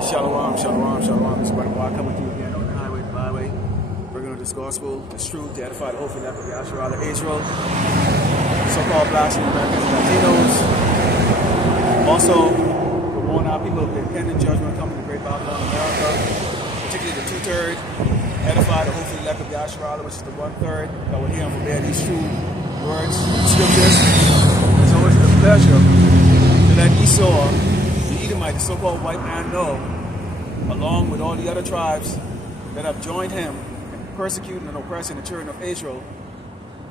right, shalom, shalom, shalom. This is Brother Boy coming to you again on the highway, the byway, bringing this gospel, this truth to edify the hope and of the Yahshua of Israel, so-called blacks and Americans and Latinos. Also, to warn our people of the impending judgment coming to Great Babylon, America, particularly the two-third, edify the hope and of the Yahshua, which is the one-third that will hear and forbear these true words, scriptures. It's always a pleasure to let Esau, the so-called white man, know, along with all the other tribes that have joined him in persecuting and oppressing the children of Israel,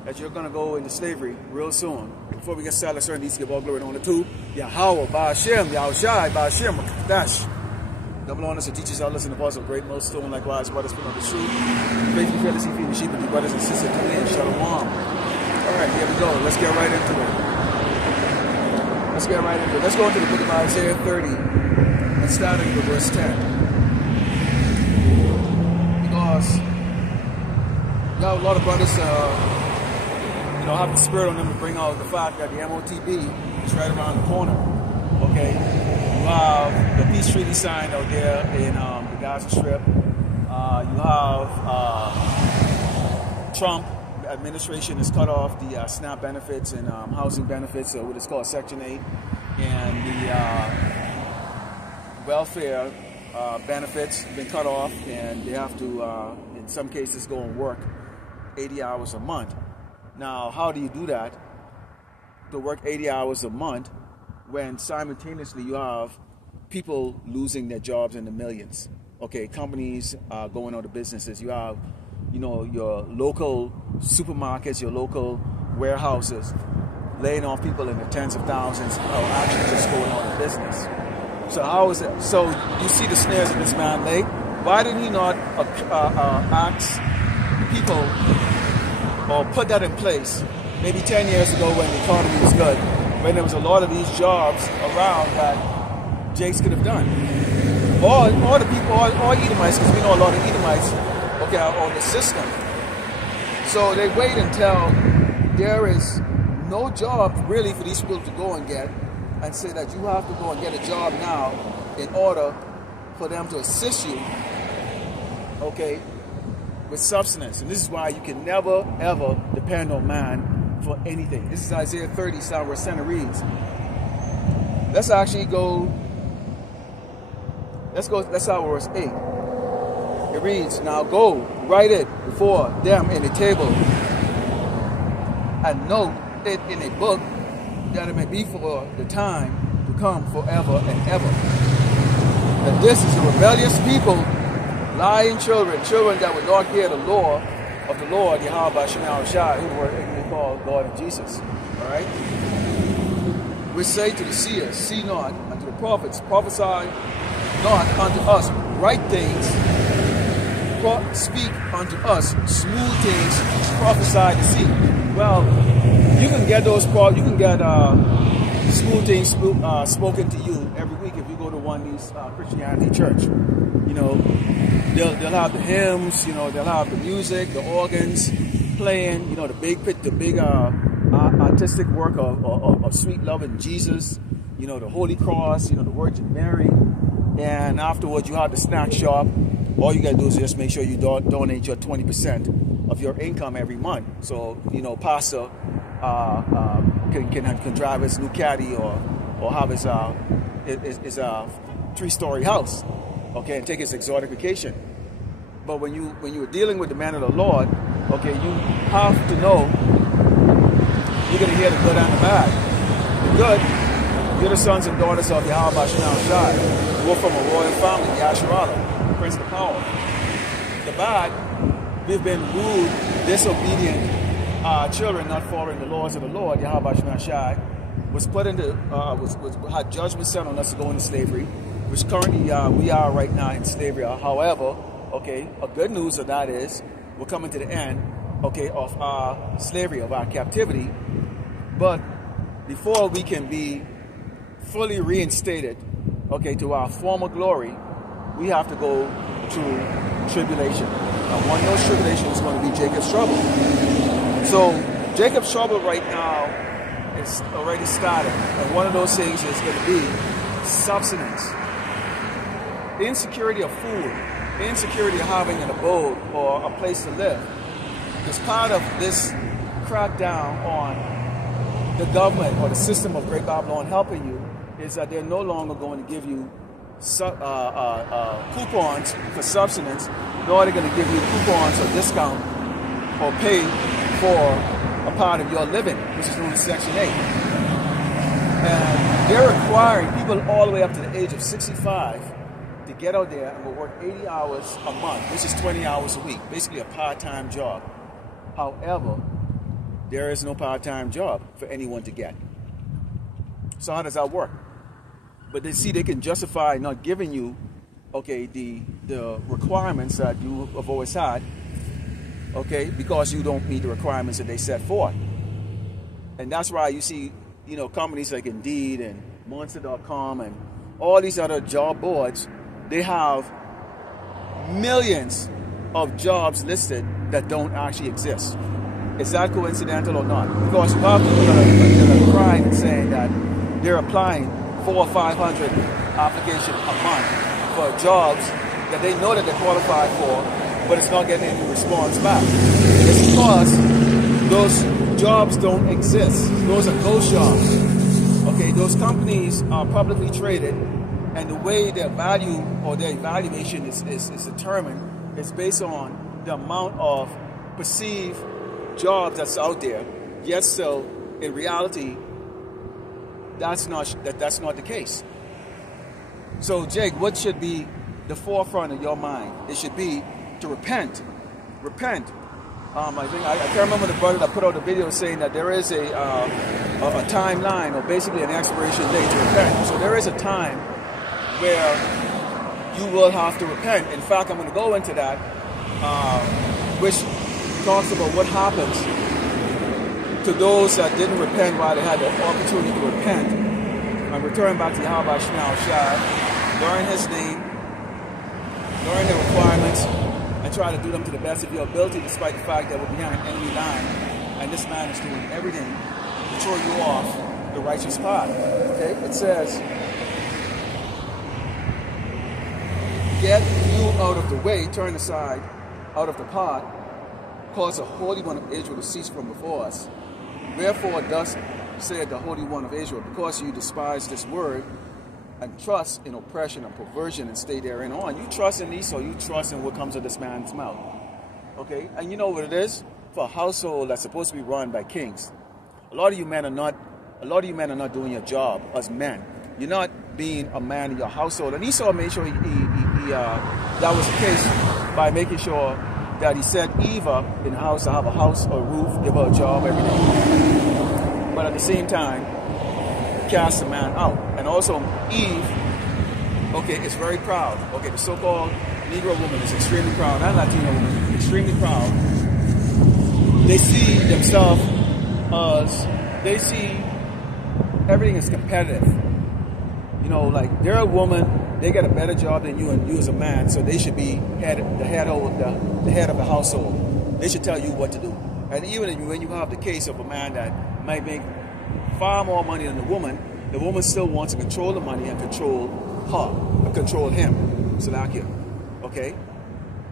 that you're going to go into slavery real soon. Before we get started, let's learn these to give all glory and honor to Yahweh, Ba'ashem, Yahushai, Ba'ashem, Dash. Double honors to teachers, elders, and apostles of great millstone, likewise, brothers, put on the truth. Faithfully, fearlessly feeding the sheep of the brothers and sisters, coming in, shalom. All right, here we go. Let's get right into it. Let's get right into it. Let's go into the book of Isaiah 30 and starting with verse 10. Because you have a lot of brothers, have the spirit on them to bring out the fact that the MOTB is right around the corner. Okay, you have the peace treaty signed out there in the Gaza Strip. You have Trump administration has cut off the SNAP benefits and housing benefits, what is called Section 8, and the welfare benefits have been cut off, and they have to, in some cases, go and work 80 hours a month. Now, how do you do that, to work 80 hours a month, when simultaneously you have people losing their jobs in the millions? Okay, companies going out of businesses. You have your local supermarkets, your local warehouses, laying off people in the tens of thousands, or actually just going out of business. So how is it? So you see the snares that this man laid. Why did he not ask people or put that in place maybe 10 years ago when the economy was good, when there was a lot of these jobs around that Jakes could have done? All the people, all Edomites, because we know a lot of Edomites, okay, on the system. So they wait until there is no job really for these people to go and get, and say that you have to go and get a job now in order for them to assist you, okay, with substance. And this is why you can never, ever depend on man for anything. This is Isaiah 30, where Center reads. Let's actually go, let's start with verse 8. It reads, now go, write it before them in a table, and note it in a book, that it may be for the time to come forever and ever. That this is a rebellious people, lying children that would not hear the law of the Lord, Yahweh Shema Shai, who were ignorantly called God and Jesus. Alright? We say to the seers, see not, and to the prophets, prophesy not unto us right things, speak unto us smooth things, prophesy to see. Well, you can get those, you can get smooth things spoken to you every week if you go to one of these Christianity church. They'll have the hymns, they'll have the music, the organs playing, the big artistic work of sweet loving Jesus, the Holy Cross, the Virgin Mary, and afterwards you have the snack shop. All you gotta do is just make sure you donate your 20% of your income every month. So, Paso can drive his new caddy or have his 3-story house, okay, and take his exotic vacation. But when you're dealing with the man of the Lord, okay, you have to know you're gonna hear the good and the bad. The good, you're the sons and daughters of Yahweh Shema Shai. We're from a royal family, Yahshua, Prince of Power. The bad, we've been rude, disobedient children, not following the laws of the Lord, Yahweh Shema Shai, was put into, had judgment set on us to go into slavery, which currently we are right now in slavery. However, okay, a good news of that is we're coming to the end, okay, of our slavery, of our captivity. But before we can be fully reinstated, okay, to our former glory, we have to go through tribulation. And one of those tribulations is going to be Jacob's trouble. So Jacob's trouble right now is already started. And one of those things is going to be substance. insecurity of food, insecurity of having an abode or a place to live is part of this crackdown on the government or the system of Great Babylon helping you, is that they're no longer going to give you coupons for subsistence, nor are they going to give you coupons or discount or pay for a part of your living, which is known as Section 8. And they're requiring people all the way up to the age of 65 to get out there and go work 80 hours a month, which is 20 hours a week, basically a part-time job. However, there is no part-time job for anyone to get. So how does that work? But they see they can justify not giving you, okay, the requirements that you have always had, okay, because you don't meet the requirements that they set forth. And that's why you see, you know, companies like Indeed and Monster.com and all these other job boards, they have millions of jobs listed that don't actually exist. Is that coincidental or not? Because you have people that are crying and saying that they're applying 400 or 500 applications a month for jobs that they know that they're qualified for, but it's not getting any response back. It's because those jobs don't exist. Those are ghost jobs. Okay, those companies are publicly traded, and the way their value or their evaluation is determined is based on the amount of perceived jobs that's out there. Yet still, in reality, that's not the case. So, Jake, what should be the forefront of your mind? It should be to repent. Repent. I can't remember the brother that put out a video saying that there is a timeline, or basically an expiration date to repent. So there is a time where you will have to repent. In fact, I'm going to go into that, which talks about what happens to those that didn't repent while they had the opportunity to repent and return back to Yahweh Shai, learn His name, learn the requirements, and try to do them to the best of your ability, despite the fact that we're behind enemy line, and this man is doing everything to throw you off the righteous path. Okay, it says, get you out of the way, turn aside out of the path, cause the Holy One of Israel to cease from before us. Wherefore thus said the Holy One of Israel, because you despise this word and trust in oppression and perversion and stay therein on. You trust in Esau, you trust in what comes out of this man's mouth. Okay? And you know what it is? For a household that's supposed to be run by kings, a lot of you men are not doing your job as men. You're not being a man in your household. And Esau made sure that was the case by making sure that he set Eve up in the house to have a house, a roof, give her a job, everything. But at the same time, cast the man out. And also Eve, okay, is very proud. Okay, the so-called Negro woman is extremely proud, and Latino woman, extremely proud. They see themselves as, they see everything as competitive. You know, like, they're a woman, they get a better job than you, and you as a man, so they should be the head of the household. They should tell you what to do. And even when you have the case of a man that might make far more money than the woman still wants to control the money and control her, or control him, so like him, okay?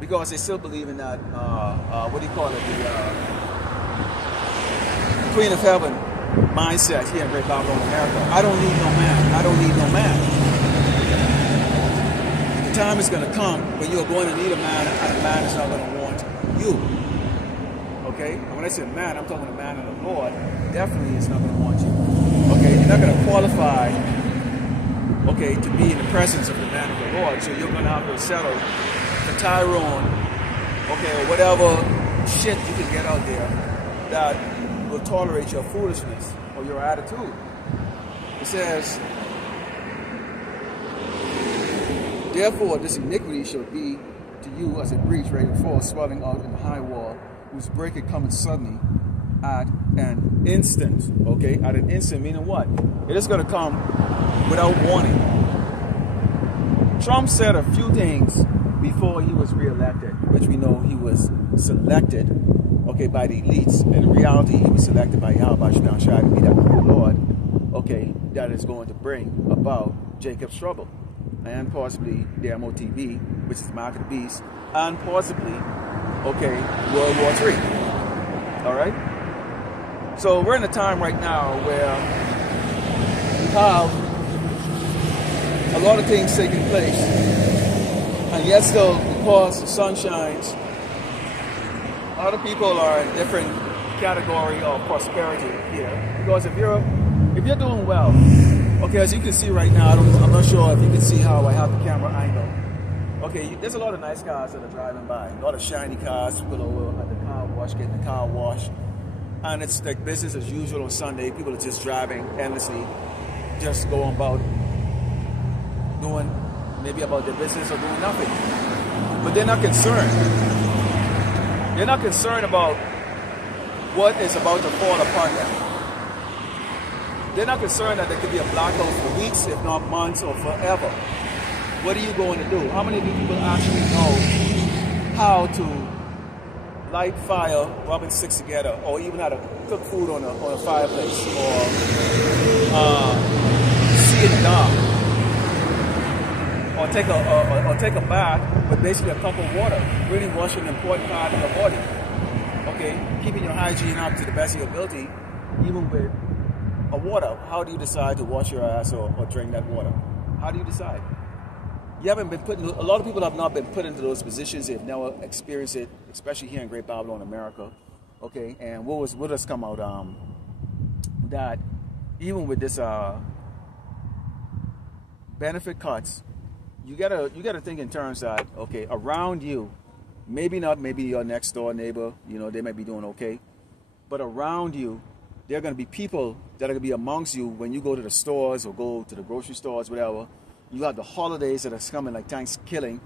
Because they still believe in that, what do you call it, the Queen of Heaven mindset here in Great Babylon, America. I don't need no man. I don't need no man. The time is going to come when you're going to need a man, and a man is not going to want you. Okay? And when I say man, I'm talking a man of the Lord. Definitely is not going to want you. Okay? You're not going to qualify, okay, to be in the presence of the man of the Lord. So you're going to have to settle for Tyrone, okay, or whatever shit you can get out there that will tolerate your foolishness or your attitude. It says, therefore this iniquity shall be to you as a breach ready to fall, swelling out in the high wall, whose breaking cometh suddenly at an instant. Okay, at an instant, meaning what? It is going to come without warning. Trump said a few things before he was re-elected, which we know he was selected, okay, by the elites. In reality, he was selected by Yahweh to be that Lord, okay, that is going to bring about Jacob's trouble. and possibly the MOTB, which is Mark of the Beast, and possibly, okay, World War III. All right? So we're in a time right now where we have a lot of things taking place, and yet still, because the sun shines, a lot of people are in different category of prosperity here. Because if you're doing well, okay, as you can see right now, I'm not sure if you can see how I have the camera angle. Okay, there's a lot of nice cars that are driving by, a lot of shiny cars, people over at the car wash, getting the car washed. And it's like business as usual on Sunday. People are just driving endlessly, just going about doing maybe about their business or doing nothing. But they're not concerned. They're not concerned about what is about to fall upon them. They're not concerned that there could be a blackout for weeks, if not months or forever. What are you going to do? How many of you people actually know how to light fire, rubbing sticks together, or even how to cook food on a fireplace, or see in the dark, or take a bath with basically a cup of water, really washing an important part of your body. Okay, keeping your hygiene up to the best of your ability, even with a water. How do you decide to wash your ass or drink that water? How do you decide? You haven't been put in, a lot of people have not been put into those positions. They've never experienced it, especially here in Great Babylon, America. Okay, and what has come out that even with this benefit cuts, you gotta think in terms that, okay, around you, maybe your next door neighbor, you know, they might be doing okay, but around you, there are going to be people that are going to be amongst you when you go to the stores or go to the grocery stores, whatever. You have the holidays that are coming, like Thanksgiving,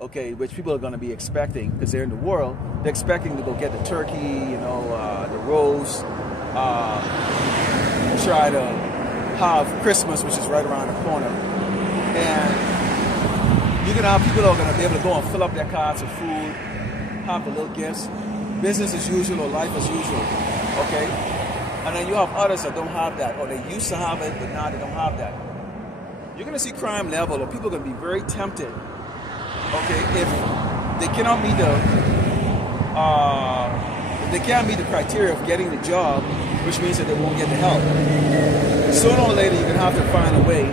okay, which people are going to be expecting because they're in the world. They're expecting to go get the turkey, you know, the roast, try to have Christmas, which is right around the corner. And you're going to have people that are going to be able to go and fill up their carts with food, have the little gifts, business as usual or life as usual, okay? And then you have others that don't have that, or they used to have it, but now they don't have that. You're going to see crime level, or people are going to be very tempted, okay, if they cannot meet the criteria of getting the job, which means that they won't get the help. Sooner or later, you're going to have to find a way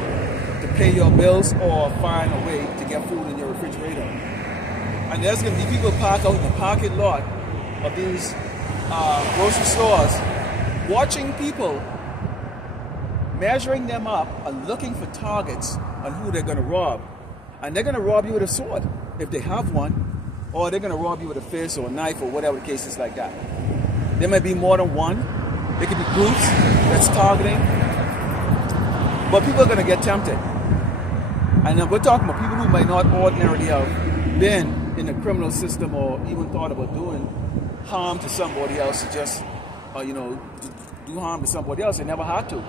to pay your bills or find a way to get food in your refrigerator. And there's going to be people parked out in the parking lot of these grocery stores, watching people, measuring them up and looking for targets on who they're going to rob. And they're going to rob you with a sword, if they have one, or they're going to rob you with a fist or a knife or whatever the case is like that. There might be more than one. There could be groups that's targeting. But people are going to get tempted. And we're talking about people who might not ordinarily have been in the criminal system or even thought about doing harm to somebody else, to just, you know, do harm to somebody else. They never had to.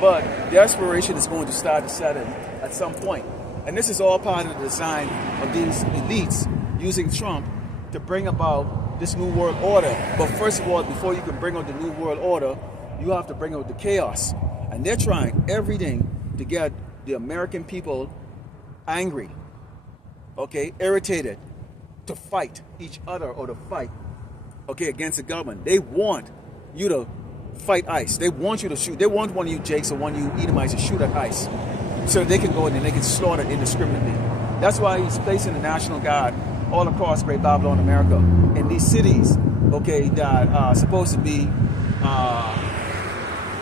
But desperation is going to start to set in at some point. And this is all part of the design of these elites using Trump to bring about this new world order. But first of all, before you can bring out the new world order, you have to bring out the chaos. And they're trying everything to get the American people angry, okay, irritated, to fight each other or to fight, okay, against the government. They want you to fight ICE. They want you to shoot. They want one of you Jakes or one of you Edomites to shoot at ICE so they can go in and they can slaughter indiscriminately. That's why he's placing the National Guard all across Great Babylon, America, in these cities, okay, that are supposed to be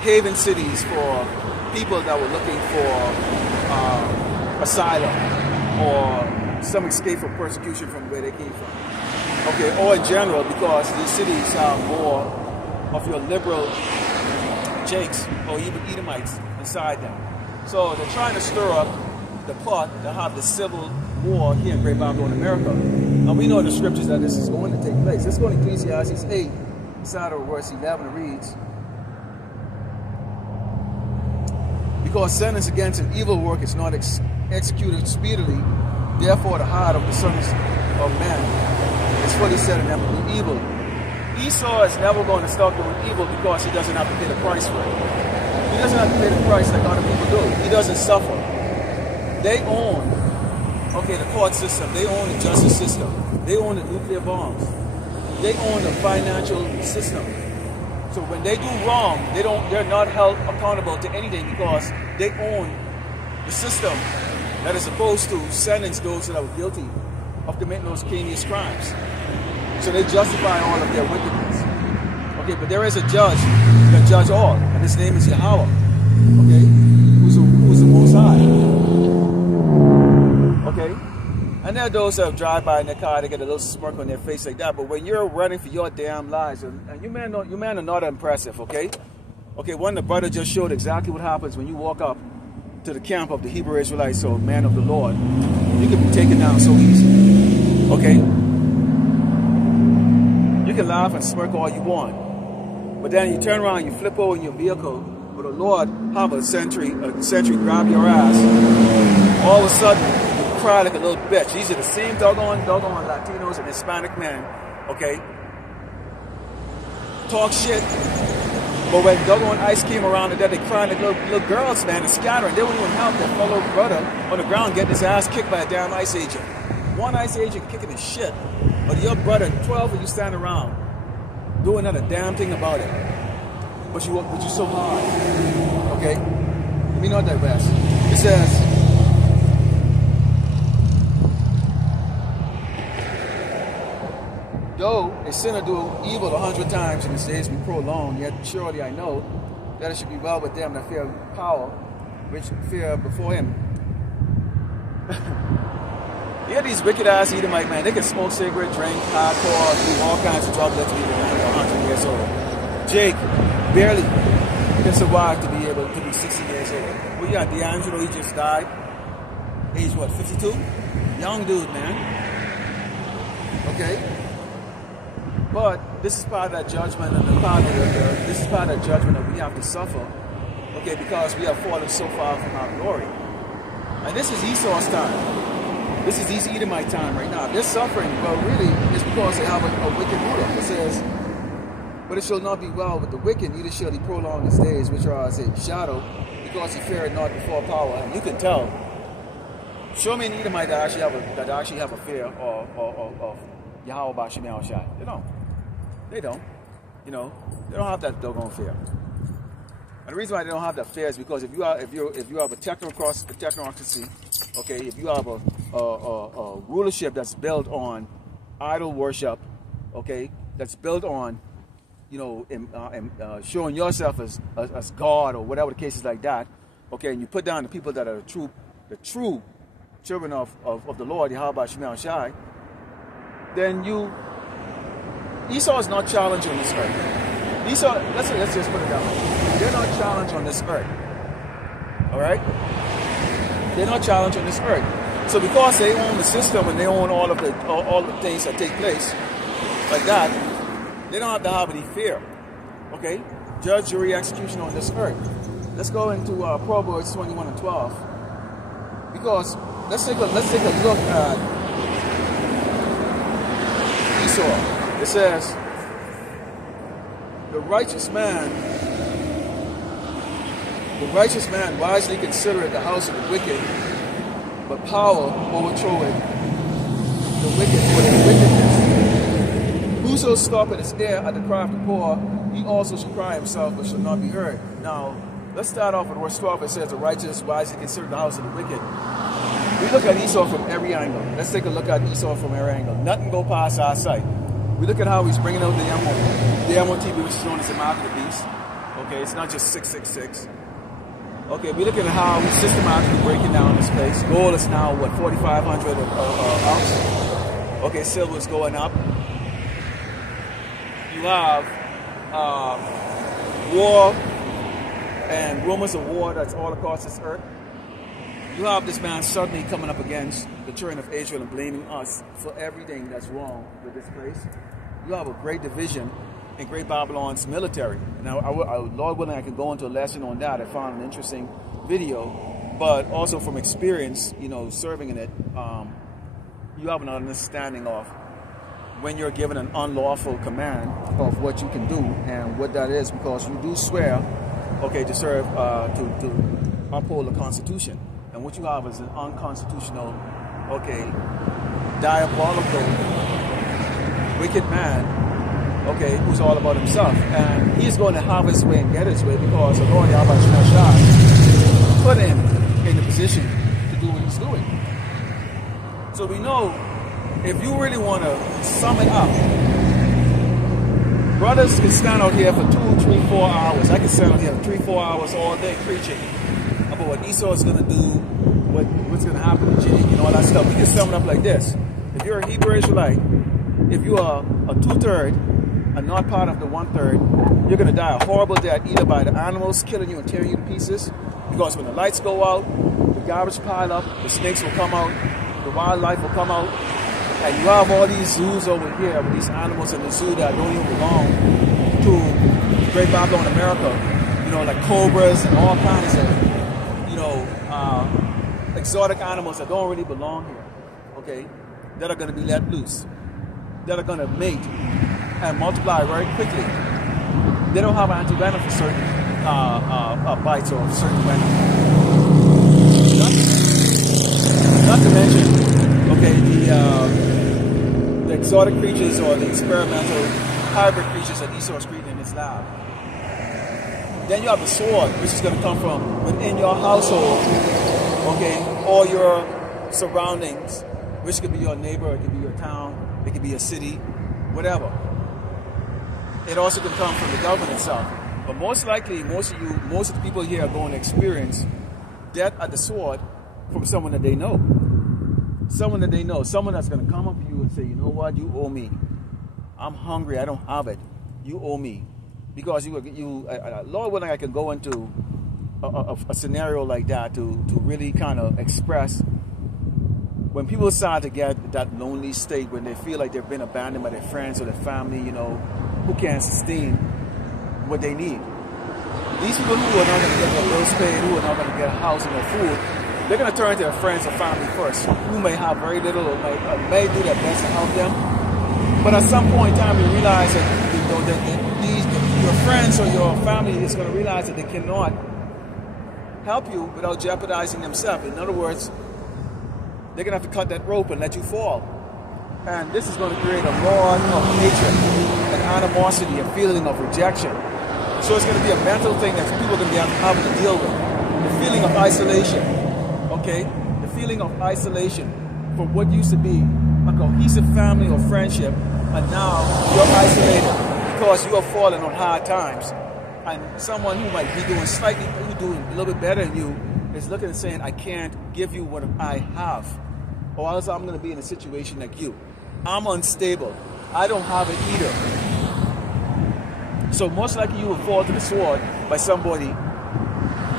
haven cities for people that were looking for asylum or some escape from persecution from where they came from. Okay, or in general, because these cities have more of your liberal Jakes or even Edomites inside them. So they're trying to stir up the pot to have the civil war here in Great Babylon, America. And we know in the scriptures that this is going to take place. Let's go to Ecclesiastes 8, side of verse 11, it reads, because sentence against an evil work is not executed speedily, therefore the heart of the sons of men is fully set in them to do evil. Esau is never going to stop doing evil because he doesn't have to pay the price for it. He doesn't have to pay the price like other people do. He doesn't suffer. They own okay, the court system, they own the justice system, they own the nuclear bombs, they own the financial system. So when they do wrong, they're not held accountable to anything because they own the system that is supposed to sentence those that are guilty of committing those heinous crimes. So they justify all of their wickedness. Okay, but there is a judge that judge all, and his name is Yahweh. Okay, who's the Most High. Okay, and there are those that drive by in their car, they get a little smirk on their face like that. But when you're running for your damn lives, and you men are not impressive. Okay, one the brother just showed exactly what happens when you walk up to the camp of the Hebrew Israelites or man of the Lord. You can be taken down so easy. Okay, you can laugh and smirk all you want. But then you turn around, you flip over in your vehicle, but the Lord have a sentry grab your ass. All of a sudden, you cry like a little bitch. These are the same doggone Latinos and Hispanic men, okay? Talk shit. But when doggone ICE came around and they crying like little girls, man, and scattering. They wouldn't even help their fellow brother on the ground getting his ass kicked by a damn ICE agent. One ICE agent kicking his shit. But your brother, 12 of you stand around, doing not a damn thing about it. But you're so hard. Okay? Let me not digress. It says, though a sinner do evil 100 times in his days be prolonged, yet surely I know that it should be well with them that fear power, which fear before him. Yeah, these wicked ass Edomite, man, they can smoke cigarette, drink, hardcore, do all kinds of drugs. Let's be 100 years old. Jake barely can survive to be able to be 60 years old. Well, yeah, D'Angelo, he just died. Age what, 52? Young dude, man. Okay? But this is part of that judgment, and this is part of that judgment that we have to suffer. Okay, because we have fallen so far from our glory. And this is Esau's time. This is these Edomite time right now. They're suffering, but really it's because they have a wicked ruler. It says, but it shall not be well with the wicked, neither shall he prolong his days, which are as a shadow, because he feared not before power. And you can tell. Show me an Edomite that actually have a fear of Yahweh Bashim Yahushai. They don't. They don't. You know, they don't have that doggone fear. And the reason why they don't have that fear is because if you have a technocracy, okay, if you have a rulership that's built on idol worship, okay, that's built on, you know, showing yourself as God or whatever the case is like that, okay, and you put down the people that are the true children of the Lord, Yahweh Shemel Shai, then Esau is not challenged on this earth. Esau, let's just put it down. They're not challenged on this earth. All right? They're not challenged on this earth. So because they own the system and they own all the things that take place like that, they don't have to have any fear. Okay? Judge, jury, execution on this earth. Let's go into Proverbs 21 and 12. Because let's take a look at Esau. It says, the righteous man wisely considereth the house of the wicked, but power overthroweth the wicked for their wickedness. Whoso stoppeth his ear at the cry of the poor, he also shall cry himself, but shall not be heard. Now, let's start off with verse 12. It says, the righteous wisely consider the house of the wicked. We look at Esau from every angle. Let's take a look at Esau from every angle. Nothing go past our sight. We look at how he's bringing out the MOTB, which is known as the mark of the beast. Okay, it's not just 666. Okay, we look at how he's systematically breaking down this place. Gold is now, what, 4,500 an ounce? Okay, silver is going up. You have war and rumors of war that's all across this earth. You have this man suddenly coming up against the children of Israel and blaming us for everything that's wrong with this place. You have a great division in Great Babylon's military. Now, Lord willing, I can go into a lesson on that. I found an interesting video, but also from experience, you know, serving in it, you have an understanding of when you're given an unlawful command of what you can do and what that is, because you do swear, okay, to serve, to uphold the Constitution. And what you have is an unconstitutional okay, diabolical, wicked man, okay, who's all about himself. And he's going to have his way and get his way because the Lord Yahweh Shah put him in the position to do what he's doing. So we know, if you really want to sum it up, brothers can stand out here for 2, 3, 4 hours. I can stand out here for 3, 4 hours all day preaching about what Esau is going to do, what's going to happen to Jake, and all that stuff. We can sum it up like this. If you're a Hebrew Israelite, if you are a 2/3 and not part of the 1/3, you're going to die a horrible death, either by the animals killing you and tearing you to pieces, because when the lights go out, the garbage pile up, the snakes will come out, the wildlife will come out, and you have all these zoos over here with these animals in the zoo that don't even belong to Great Babylon America, you know, like cobras and all kinds of, you know, exotic animals that don't really belong here, okay, that are going to be let loose, that are going to mate and multiply very quickly. They don't have anti-venom for certain bites or certain venom. Not to mention, okay, the exotic creatures or the experimental hybrid creatures that Esau is creating in his lab. Then you have the sword, which is going to come from within your household, okay, or your surroundings, which could be your neighbor, it could be your town, it could be a city, whatever. It also can come from the government itself. But most likely, most of the people here are going to experience death at the sword from someone that they know. Someone that they know, someone that's going to come up to you and say, you know what, you owe me. I'm hungry, I don't have it. You owe me. Because Lord willing, I can go into a scenario like that to really kind of express when people start to get that lonely state, when they feel like they've been abandoned by their friends or their family, you know, who can't sustain what they need. These people who are not going to get their bills paid, who are not going to get a house and their food, they're going to turn to their friends or family first, who may have very little or may do their best to help them. But at some point in time, you realize that, you know, that your friends or your family is going to realize that they cannot help you without jeopardizing themselves. In other words, they're going to have to cut that rope and let you fall. And this is going to create a rod of hatred, an animosity, a feeling of rejection. So it's going to be a mental thing that people are going to be having to deal with. The feeling of isolation, okay? The feeling of isolation from what used to be a cohesive family or friendship, and now you're isolated because you are falling on hard times. And someone who might be doing a little bit better than you is looking and saying, I can't give you what I have, or else I'm going to be in a situation like you. I'm unstable. I don't have it either. So most likely you will fall to the sword by somebody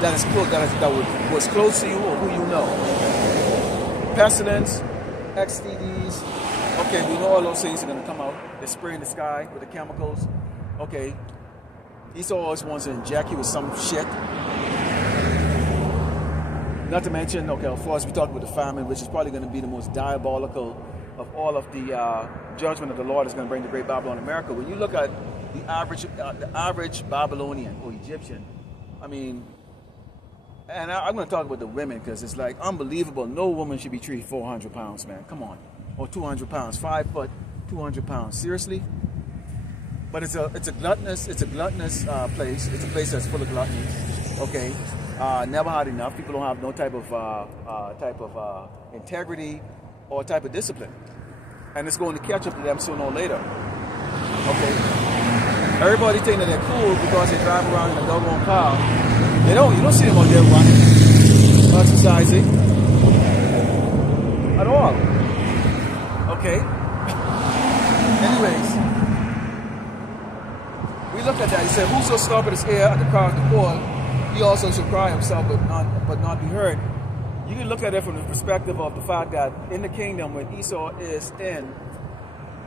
that is close, that was close to you or who you know. Pestilence, STDs. Okay, we know all those things are going to come out. They're spraying the sky with the chemicals. Okay, Esau always wants to inject you with some shit. Not to mention, okay, of course, we talked about the famine, which is probably going to be the most diabolical of all of the judgment of the Lord is going to bring to Great Babylon America. When you look at the average Babylonian or Egyptian, I mean, and I'm going to talk about the women because it's like unbelievable. No woman should be treated 400 pounds, man. Come on. Or 200 pounds, 5 foot, 200 pounds. Seriously? But it's a gluttonous place. It's a place that's full of gluttony. Okay. Never had enough. People don't have no type of integrity or type of discipline, and it's going to catch up to them sooner or later. Okay, everybody think that they're cool because they drive around in a doggone car. You don't see them out there running, exercising at all. Okay. Anyways, we look at that. He said, "Whoso stoppeth his ear at the cry of the poor, he also shall cry himself, but not be heard." You can look at it from the perspective of the fact that in the kingdom, when Esau is in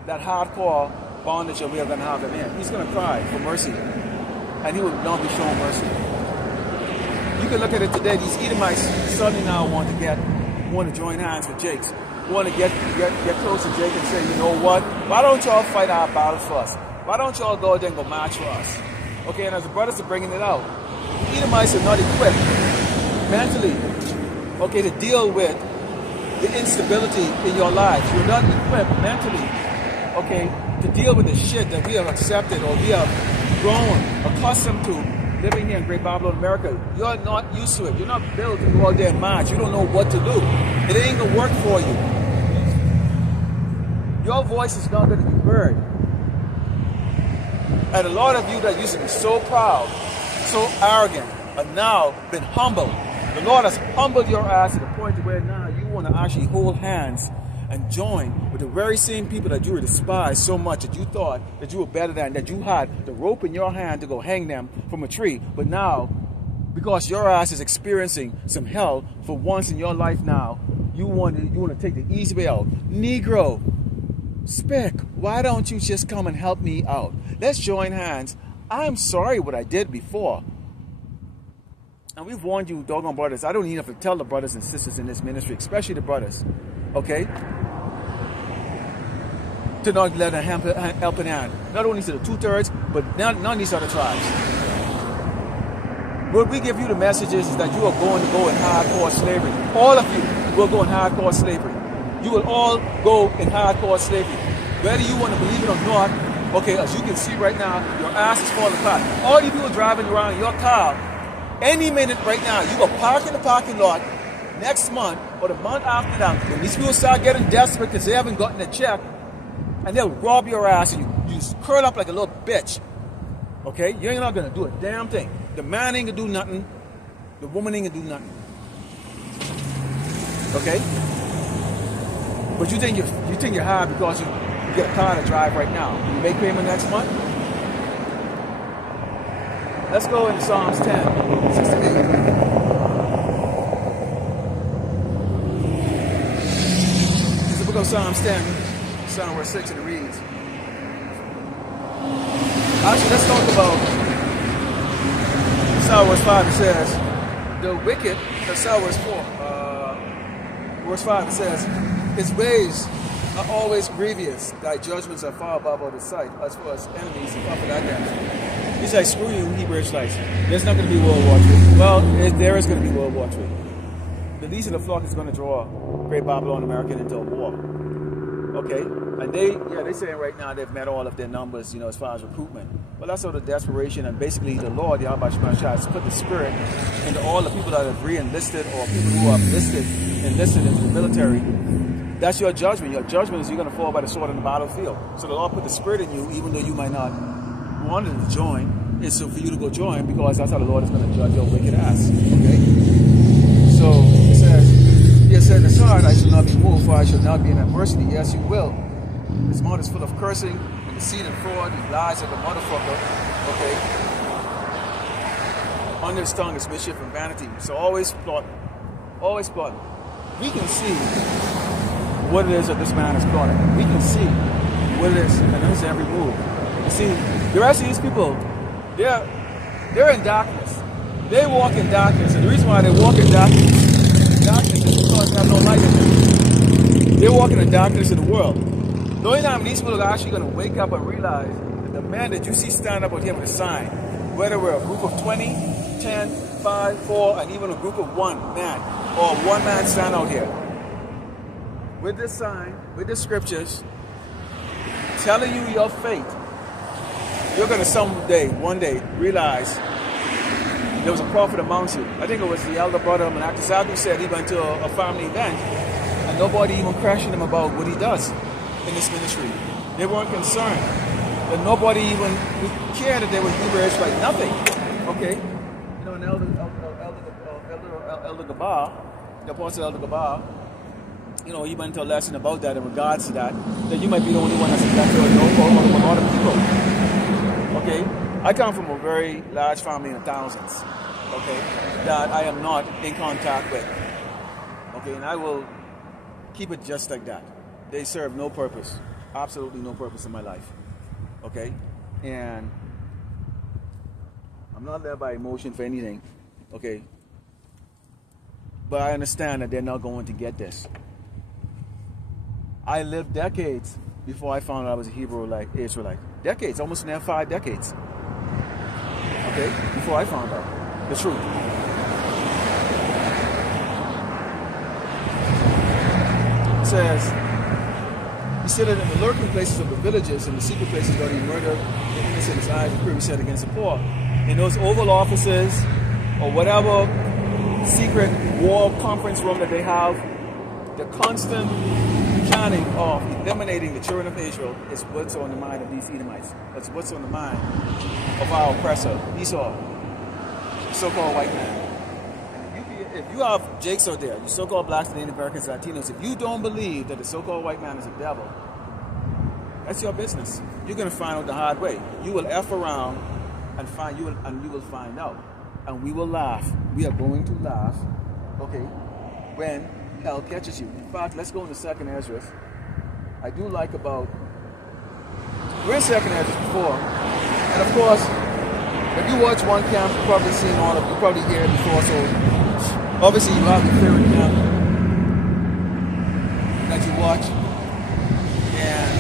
that hardcore bondage that we are going to have him in, he's going to cry for mercy, and he will not be shown mercy. You can look at it today. These Edomites suddenly now want to join hands with Jake, want to get close to Jake and say, you know what? Why don't y'all fight our battles for us? Why don't y'all go there and go march for us? Okay, and as the brothers are bringing it out, the Edomites are not equipped mentally, okay, to deal with the instability in your life. You're not equipped mentally, okay, to deal with the shit that we have accepted or we have grown accustomed to living here in Great Babylon, America. You're not used to it. You're not built to go out there and march. You don't know what to do. It ain't gonna work for you. Your voice is not gonna be heard. And a lot of you that used to be so proud, so arrogant, are now been humbled. The Lord has humbled your ass to the point to where now you want to actually hold hands and join with the very same people that you despised so much, that you thought that you were better than, that you had the rope in your hand to go hang them from a tree. But now, because your ass is experiencing some hell for once in your life now, you want to take the easy way out. Negro, Spick, why don't you just come and help me out? Let's join hands. I'm sorry what I did before. And we've warned you, doggone brothers. I don't even have to tell the brothers and sisters in this ministry, especially the brothers, okay, to not let a helping hand. Not only to the 2/3, but none of these other tribes. What we give you the messages is that you are going to go in hardcore slavery. All of you will go in hardcore slavery. You will all go in hardcore slavery. Whether you want to believe it or not, okay, as you can see right now, your ass is falling apart. All you people driving around in your car, any minute right now, you will park in the parking lot next month or the month after that. When these people start getting desperate because they haven't gotten a check, and they'll rob your ass and you just curl up like a little bitch. Okay? You're not going to do a damn thing. The man ain't going to do nothing. The woman ain't going to do nothing. Okay? But you think you're high because you get a car to drive right now. You make payment next month? Let's go into Psalms 10, 6 to 8. This is the book of Psalms 10, Psalm verse 6, and it reads. Actually, let's talk about Psalm verse 5. It says, the wicked, Psalm verse 4, verse 5, it says, his ways are always grievous. Thy judgments are far above all the sight. As for us enemies, and up that damn. He's like, screw you, Hebrew Israelites. There's not going to be World War III. Well, there is going to be World War III. The least of the flock is going to draw Great Babylon America into a war. Okay? And they're saying right now they've met all of their numbers, as far as recruitment. Well, that's sort of desperation, and basically the Lord, Yahweh Shemashah, has put the spirit into all the people that have re-enlisted or people who are enlisted into the military. That's your judgment. Your judgment is you're going to fall by the sword in the battlefield. So the Lord put the spirit in you, even though you might not wanted to join, is so for you to go join, because that's how the Lord is going to judge your wicked ass. Okay? So it says, he said, the sword I shall not be moved, for I shall not be in adversity. Yes, you will. His mouth is full of cursing and deceit and fraud. He lies like a motherfucker. Okay? Under his tongue is mischief and vanity. So always plotting. Always plotting. We can see what it is that this man is plotting. We can see what it is and his every move. You see, the rest of these people, they're in darkness. They walk in darkness, and the reason why they walk in darkness is because they have no light in them. They're walking in darkness in the world. The only time these people are actually going to wake up and realize that the man that you see stand up out here with a sign, whether we're a group of 20, 10, 5, 4, and even a group of 1 man, or 1 man stand out here, with this sign, with the scriptures, telling you your fate, you're going to one day, realize there was a prophet amongst you. I think it was the elder brother of Menachem who said he went to a family event, and nobody even questioned him about what he does in this ministry. They weren't concerned. And nobody even cared that they were Hebrew Israelite. Nothing. Okay? An elder Gabar, the apostle Elder Gabar, he went into a lesson about that in regards to that you might be the only one that's affected or a lot of people. Okay? I come from a very large family in thousands, okay, that I am not in contact with. Okay, and I will keep it just like that. They serve no purpose, absolutely no purpose in my life. Okay? And I'm not led by emotion for anything. Okay? But I understand that they're not going to get this. I lived decades before I found out I was a Hebrew Israelite. Decades, almost now 5 decades. Okay? Before I found out the truth. says, he said that in the lurking places of the villages and the secret places where he murdered the innocent in his eyes and privy set against the poor. In those Oval Offices or whatever secret war conference room that they have, the constant planning of eliminating the children of Israel is what's on the mind of these Edomites. That's what's on the mind of our oppressor, Esau, the so-called white man. If you have Jakes out there, you so-called blacks, Native Americans, Latinos, if you don't believe that the so-called white man is a devil, that's your business. You're going to find out the hard way. You will F around and you will find out. And we will laugh. We are going to laugh, okay, when hell catches you. In fact, let's go into 2nd Ezra. I do like about, we're in 2nd Ezra before, and of course, if you watch one camp, you've probably seen all of it, you probably hear it before, so obviously you have your favorite camp that you watch, and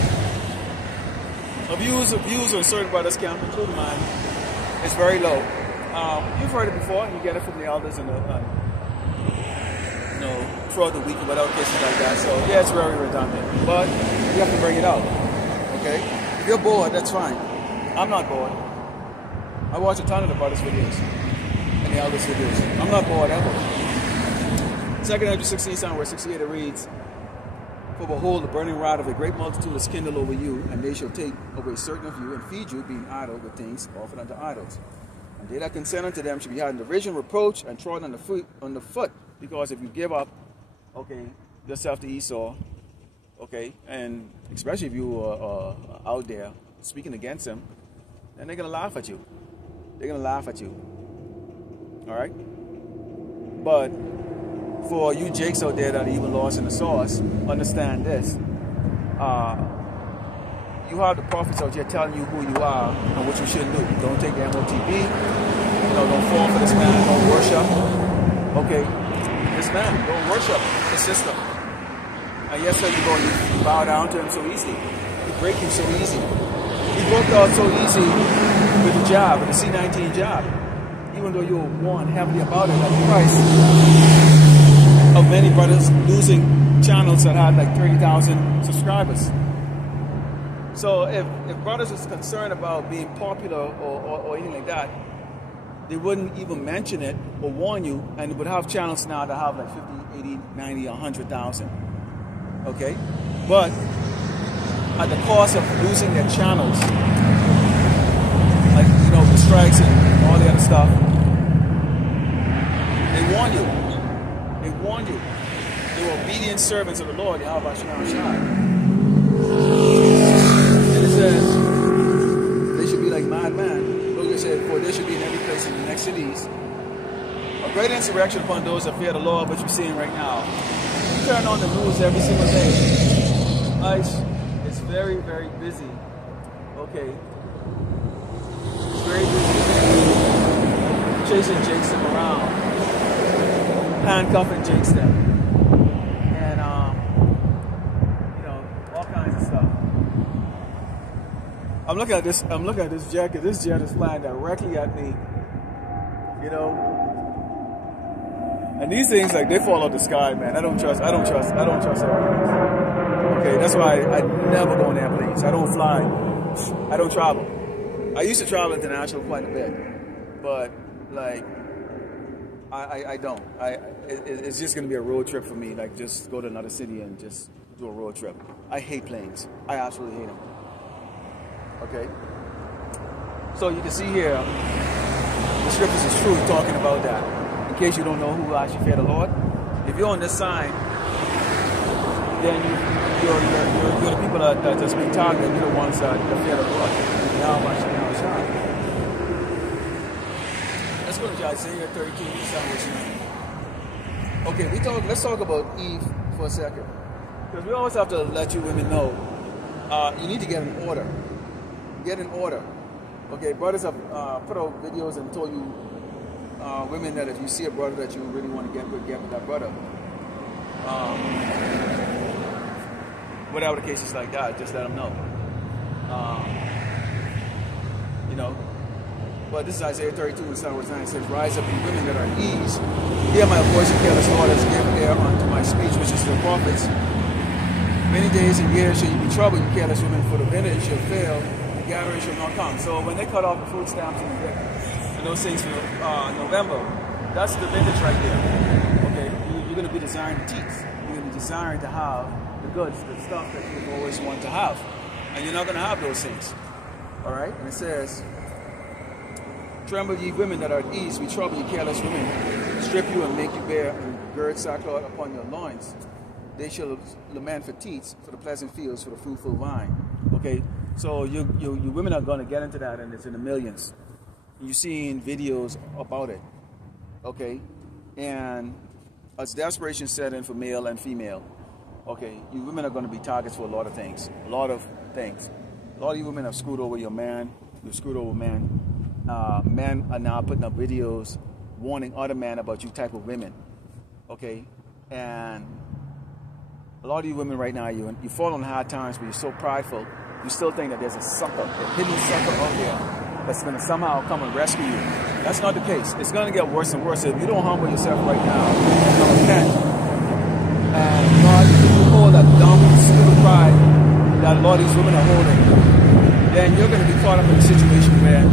views on certain brothers' camp, including mine, is very low. You've heard it before, and you get it from the elders and throughout the week or whatever cases like that. So yeah, it's very redundant, but you have to bring it out. Okay, if you're bored, that's fine. I'm not bored. I watch a ton of the brothers' videos and the elders' videos. I'm not bored ever. 2nd Ezra 16, somewhere 68, it reads, "For behold, the burning rod of a great multitude is kindled over you, and they shall take away certain of you, and feed you, being idle with things offered unto idols. And they that consent unto them shall be had in derision, reproach, and trodden on the foot, because if you give up, okay, yourself to Esau, okay, and especially if you are out there speaking against him, then they're going to laugh at you. They're going to laugh at you. All right? But for you Jakes out there that are even lost in the sauce, understand this. You have the prophets out here telling you who you are and what you shouldn't do. Don't take the MOTB. Don't fall for this man. Don't worship. Okay? This man. Don't worship the system. And yes, sir, you bow down to him so easy. You break him so easy. He broke out so easy with the job, with the C-19 job. Even though you warned heavily about it at the price of many brothers losing channels that had like 30,000 subscribers. So if brothers is concerned about being popular or anything like that, they wouldn't even mention it or warn you, and they would have channels now that have like 50, 80, 90, 100,000. Okay? But at the cost of losing their channels, like, the strikes and all the other stuff, they warn you. They warn you. They were obedient servants of the Lord, Yahweh Shai. Says they should be like madmen. Look, it said, for they should be in every place in the next cities. A great insurrection upon those that fear the Lord, which we're seeing right now. You turn on the news every single day. ICE is very, very busy. Okay. It's very busy. Chasing Jakes them around. Handcuffing Jakes them. And, all kinds of stuff. I'm looking at this jacket. This jet is flying directly at me. And these things, like, they fall out the sky, man. I don't trust airplanes. Okay, that's why I never go on airplanes. I don't fly. I don't travel. I used to travel international quite a bit, but like, I don't. It's just gonna be a road trip for me. Like, just go to another city and just do a road trip. I hate planes. I absolutely hate them. Okay, so you can see here, the scriptures is true talking about that. In case you don't know who actually fear the Lord, if you're on this sign, then you're the people that just being targeted. You're the ones that fear the Lord. Let's go to Isaiah 32. Okay, let's talk about Eve for a second, because we always have to let you women know you need to get in order. Get in order. Okay, brothers have put out videos and told you, women, that if you see a brother that you really want to get with that brother. Whatever the case is like that, just let them know. But this is Isaiah 32 and 9. It says, "Rise up, ye women that are at ease. Hear my voice, and careless waters, give ear unto my speech, which is to the prophets. Many days and years shall you be troubled, you careless women, for the vintage shall fail, the gathering shall not come. So when they cut off the food stamps and those things for November, that's the vintage right there. Okay, you're going to be desiring the teats. You're going to be desiring to have the goods, the stuff that you've always wanted to have. And you're not going to have those things. All right? And it says, tremble ye women that are at ease, be troubled ye careless women, strip you and make you bare, and gird sackcloth upon your loins. They shall lament for teats, for the pleasant fields, for the fruitful vine. Okay? So you women are going to get into that, and it's in the millions. You're seeing videos about it. Okay? And as desperation set in for male and female, okay, you women are going to be targets for a lot of things. A lot of things. A lot of you women have screwed over your man. You've screwed over men. Men are now putting up videos warning other men about you type of women. Okay? And a lot of you women right now, you fall on hard times, but you're so prideful, you still think that there's a sucker, a hidden sucker out there that's going to somehow come and rescue you. That's not the case. It's going to get worse and worse. If you don't humble yourself right now and repent, and God, you hold that dumb, stupid pride that a lot of these women are holding, then you're going to be caught up in a situation where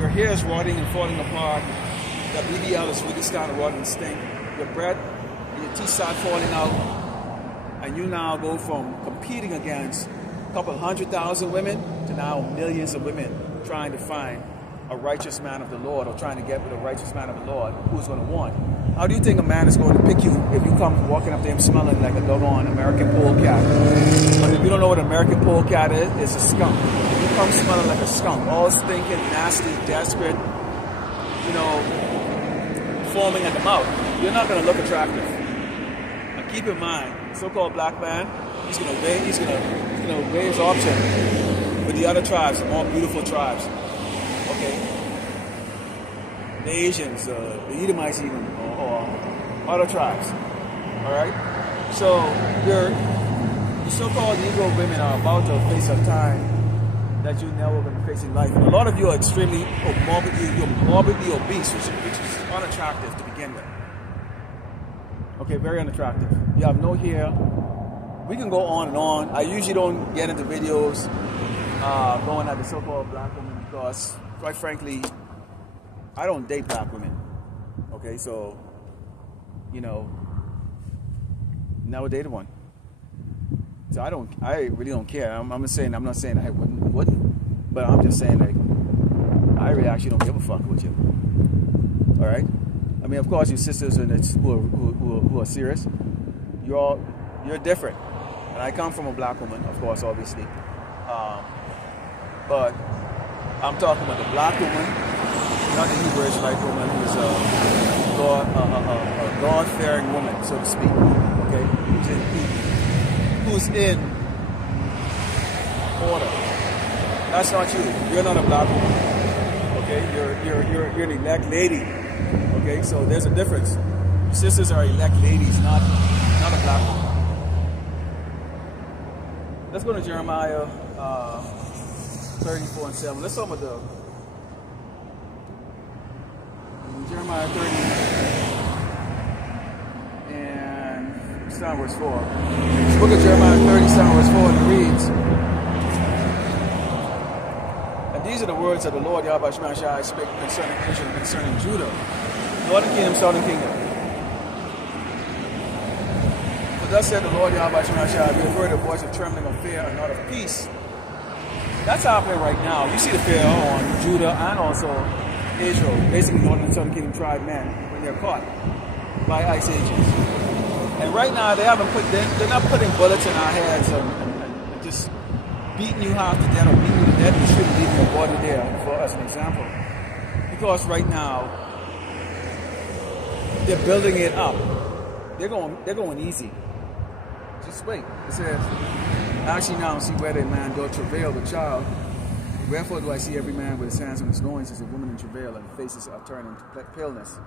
your hair is rotting and falling apart, the BBL is really starting to rot and stink, your breath and your teeth start falling out, and you now go from competing against a couple 100,000 women to now millions of women trying to find a righteous man of the Lord, or trying to get with a righteous man of the Lord who's going to want. How do you think a man is going to pick you if you come walking up to him smelling like a doggone American polecat? But if you don't know what an American polecat is, it's a skunk. If you come smelling like a skunk, all stinking, nasty, desperate, you know, foaming at the mouth, you're not going to look attractive. And keep in mind, so-called black man, he's gonna weigh his option with the other tribes, the more beautiful tribes. Okay, the Asians, the Edomites, even, or other tribes. All right. So your so-called Negro women are about to face a time that you're never going to face in life. And a lot of you are extremely morbidly obese, which is unattractive to begin with. Okay, very unattractive. You have no hair. We can go on and on. I usually don't get into videos going at the so-called black women because, quite frankly, I don't date black women. Okay, so, you know, never dated one. So I really don't care. I'm not saying I wouldn't, but I'm just saying, like, I really actually don't give a fuck with you. All right. I mean, of course, your sisters who are serious, you're different. And I come from a black woman, of course, obviously. But I'm talking about the black woman, not the Hebrew Israelite woman who's a God-fearing woman, so to speak. Okay, who's in order. That's not you. You're not a black woman. Okay, you're an elect lady. Okay, so there's a difference. Sisters are elect ladies, not a black woman. Let's go to Jeremiah 34 and 7. Let's talk about Jeremiah 30 and start verse 4. The book of Jeremiah 30, start verse 4, and it reads, and these are the words of the Lord Yahweh Shemashai spake concerning Israel and concerning Judah, northern kingdom, southern kingdom. For thus said the Lord Yahweh Shemashai, we have heard a voice of trembling, of fear, and not of peace. That's happening right now. You see the fear on Judah and also Israel, basically northern and southern kingdom tribe men, when they're caught by ice agents. And right now they're not putting bullets in our heads and just beating you half to death or beating you to death and shouldn't leave your body there for as an example. Because right now they're building it up. They're going easy. Just wait. It says, actually now see whether a man doth travail with child. Wherefore do I see every man with his hands on his loins as a woman in travail, and faces are turning to paleness.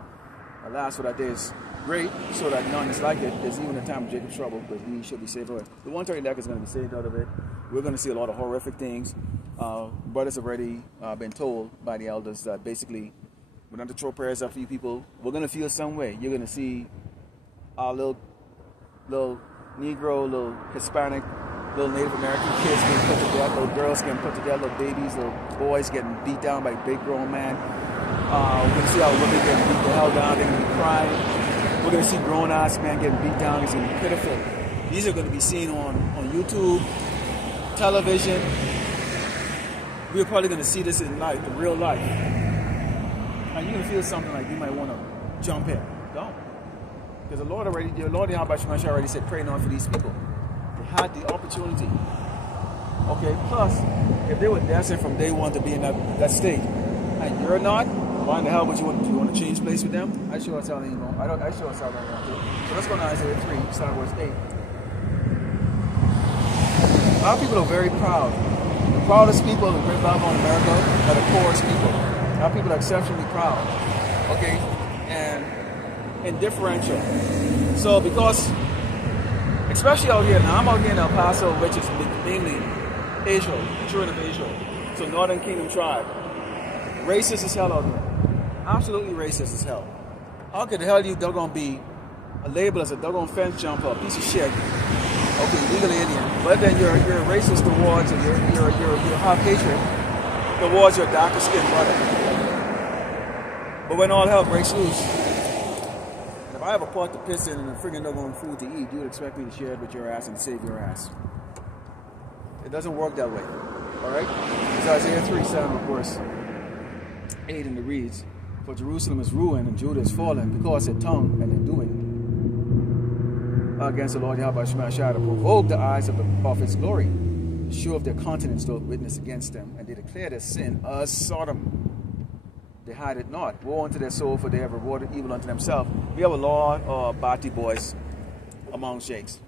Alas, for that day is great, so that none is like it. There's even a time of Jacob's trouble, but he should be saved out of it. The 130 deck is going to be saved out of it. We're going to see a lot of horrific things. Brothers have already been told by the elders that basically we're going to throw prayers up for you people. We're going to feel some way. You're going to see our little Negro, little Hispanic, little Native American kids getting put to death, little girls getting put to death, little babies, little boys getting beat down by big grown men. We're going to see how women getting beat the hell down. They're going to be crying. We're going to see grown-ass men getting beat down. It's going to be pitiful. These are going to be seen on YouTube, television. We're probably going to see this in life, in real life. And you're going to feel something like you might want to jump in. Don't. Because the Lord Yahweh already said, pray not for these people. They had the opportunity. Okay, plus, if they were destined from day one to be in that state, and you're not, why in the hell would you want to change place with them? I sure as hell ain't going. I sure as hell don't want to. So let's go to Isaiah 3, start verse 8. A lot of people are very proud. The proudest people in Great Babylon, America, are the poorest people. A lot of people are exceptionally proud. Okay, and differential. So because, especially out here, now I'm out here in El Paso, which is mainly Israel, children of Israel. So Northern Kingdom tribe. Racist as hell out here. Absolutely racist as hell. How could the hell you doggone be labeled as a doggone fence jumper, a piece of shit? Okay, legal alien. But then you're racist towards, and you have hatred towards your darker skinned brother. But when all hell breaks loose, if I have a pot to piss in and a friggin' doggone food to eat, you would expect me to share it with your ass and save your ass. It doesn't work that way. Alright? It's Isaiah 3, 7, verse 8, and it reads, for Jerusalem is ruined and Judah is fallen because their tongue and their doing against the Lord Yahweh Shemashah to provoke the eyes of his glory. Sure of their countenance doth witness against them, and they declare their sin as Sodom. They hide it not. Woe unto their soul, for they have rewarded evil unto themselves. We have a lot of batty boys among sheikhs.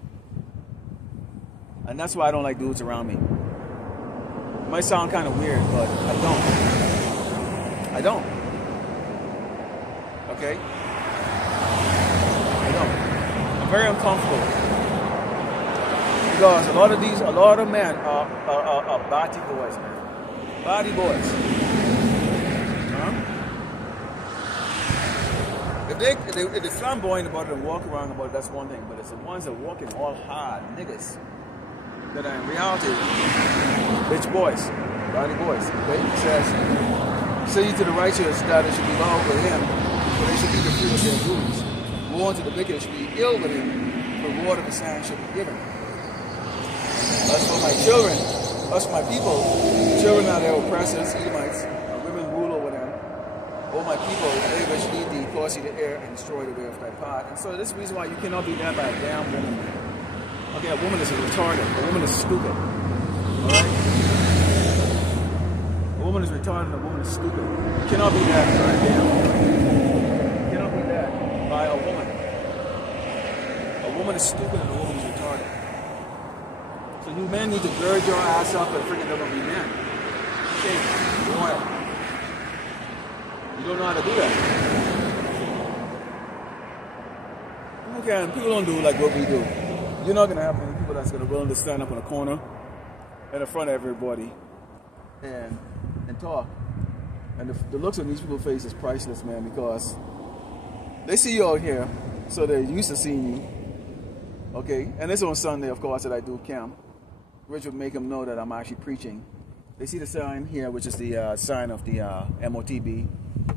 And that's why I don't like dudes around me. It might sound kind of weird, but I don't. I don't. Okay? I don't. I'm very uncomfortable. Because a lot of men are batty boys, man. Batty boys. Huh? If they flamboyant about it and walk around about it, that's one thing. But it's the ones that are walking all hard, niggas, that are in reality bitch boys, body boys. Okay? It says, say to the righteous that it should be well with him, for they should be the fruit of their wounds. Woe unto the wicked, it should be ill with him, the reward of the sand should be given. As for my children, as for my people, children are their oppressors, Edomites, and women rule over them. O my people, they which lead thee, cause thee to err and destroy the way of thy path. And so this is the reason why you cannot be led by a damn woman. Okay, a woman is retarded. A woman is stupid. Alright? A woman is retarded, a woman is stupid. You cannot be led by a damn woman. You cannot be led by a woman. A woman is stupid and a woman is retarded. So you men need to gird your ass up and freaking never be men. Okay, royal. You don't know how to do that. Okay, and people don't do like what we do. You're not gonna have many people that's gonna be willing to stand up in a corner in front of everybody and talk. And the looks on these people's faces is priceless, man, because they see you out here, so they're used to seeing you. Okay, and it's on Sunday, of course, that I do camp, which would make them know that I'm actually preaching. They see the sign here, which is the sign of the MOTB,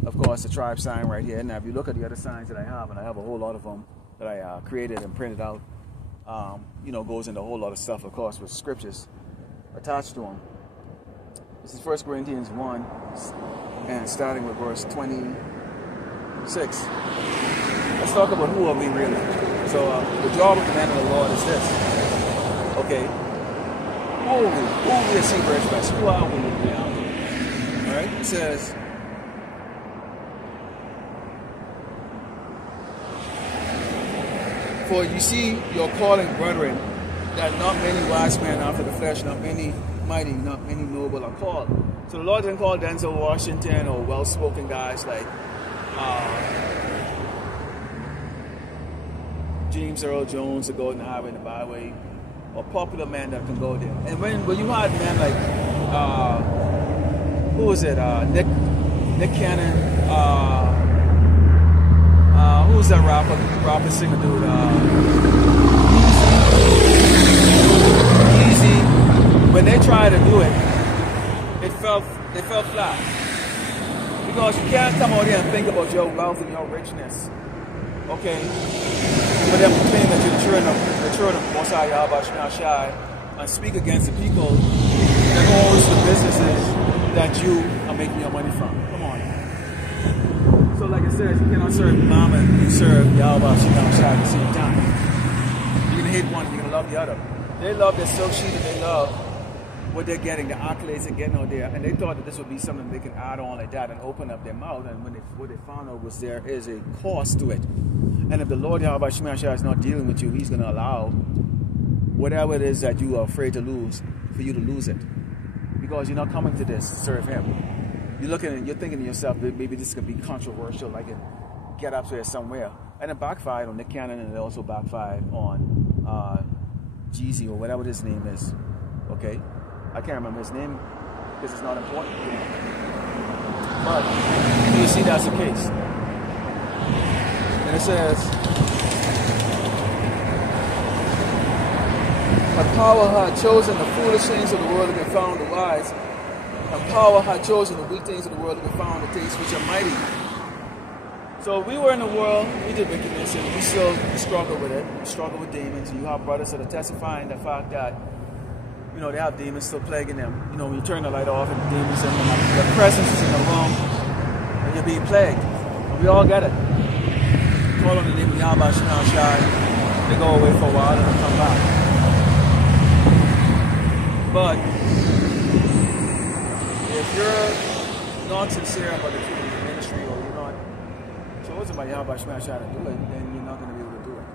of course, the tribe sign right here. Now, if you look at the other signs that I have, and I have a whole lot of them that I created and printed out, you know, goes into a whole lot of stuff, of course, with scriptures attached to them. This is 1 Corinthians 1, and starting with verse 26. Let's talk about who are we really. So the job of the man of the Lord is this. Okay. Who are we? Who are we as Hebrew Express? Who are we in reality? Alright? It says, for you see your calling, brethren, that not many wise men after the flesh, not many mighty, not many noble are called. So the Lord didn't call Denzel Washington or well-spoken guys like James Earl Jones to go in the highway and the byway, or popular men that can go there. And when you had men like who was it? Nick Cannon. Who was that rapper singer dude? when they tried to do it, it fell flat. Because you can't come out here and think about your wealth and your richness. Okay? For them to claim that you're the children of Most High Yahweh Shai and speak against the people that owns the businesses that you are making your money from. Come on. So like I said, you cannot serve Mama and you serve Yahweh Shai at the same time. You're going to hate one and you're going to love the other. They love their silk sheet and they love what they're getting, the accolades they're getting out there, and they thought that this would be something they can add on like that and open up their mouth, and what they found out was there is a cost to it. And if the Lord Yahweh Shemashah is not dealing with you, he's going to allow whatever it is that you are afraid to lose, for you to lose it. Because you're not coming to this to serve him. You're thinking to yourself, maybe this could be controversial, like it get up there somewhere. And it backfired on Nick Cannon, and it also backfired on Jeezy, or whatever his name is. Okay? I can't remember his name because it's not important. But you see that's the case. And it says, "And power had chosen the foolish things of the world to confound the wise, and power had chosen the weak things of the world to confound the things which are mighty." So we were in the world, we did wickedness, and we still struggle with it. We struggle with demons. And you have brothers that are testifying the fact that they have demons still plaguing them. When you turn the light off and the demons in the presence is in the room and you're being plagued. And we all get it. Call on the name of Yahweh Shai. They go away for a while and they come back. But if you're not sincere about the truth of the ministry, or you're not chosen by Yahweh Shai to do it, then you're not going to be able to do it.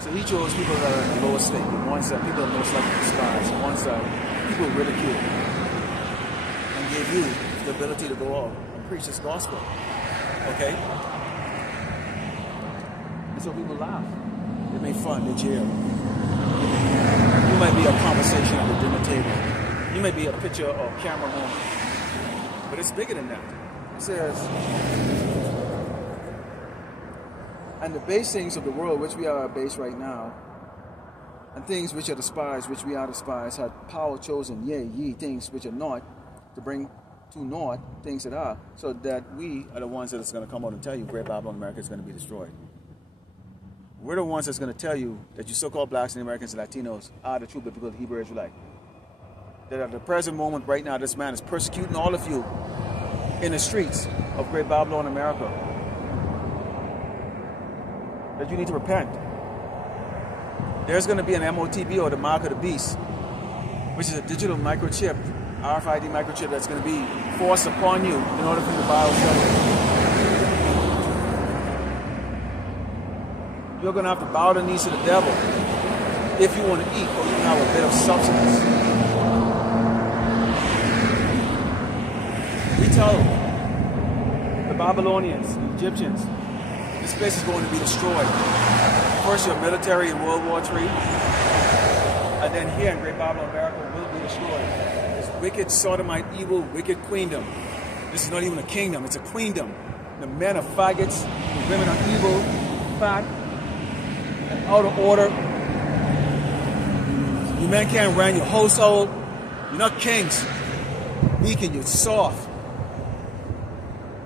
So he chose people that are in the lowest state, the ones that people are most likely to despise, the ones that people ridicule, and gave you the ability to go out and preach this gospel. Okay? And so people laugh. They make fun. They jeer. You might be a conversation at the dinner table. You may be a picture or camera moment. But it's bigger than that. It says, "And the base things of the world, which we are base right now, and things which are despised, which we are despised, had power chosen, yea, ye things which are not, to bring to naught things that are, so that we are the ones that is going to come out and tell you Great Babylon America is going to be destroyed. We're the ones that's going to tell you that you so-called blacks and Americans and Latinos are the true biblical Hebrew Israelite. That at the present moment right now, this man is persecuting all of you in the streets of Great Babylon America. That you need to repent. There's going to be an MOTB, or the mark of the beast, which is a digital microchip, RFID microchip, that's going to be forced upon you in order for you to buy or sell it. You're going to have to bow the knees to the devil if you want to eat, or even have a bit of substance. We tell the Babylonians, the Egyptians, this place is going to be destroyed. First, your military in World War III, and then here in Great Babylon, America will be destroyed. This wicked, sodomite, evil, wicked queendom. This is not even a kingdom, it's a queendom. The men are faggots, the women are evil, fat, and out of order. You men can't run your household. You're not kings. Weak and you're soft.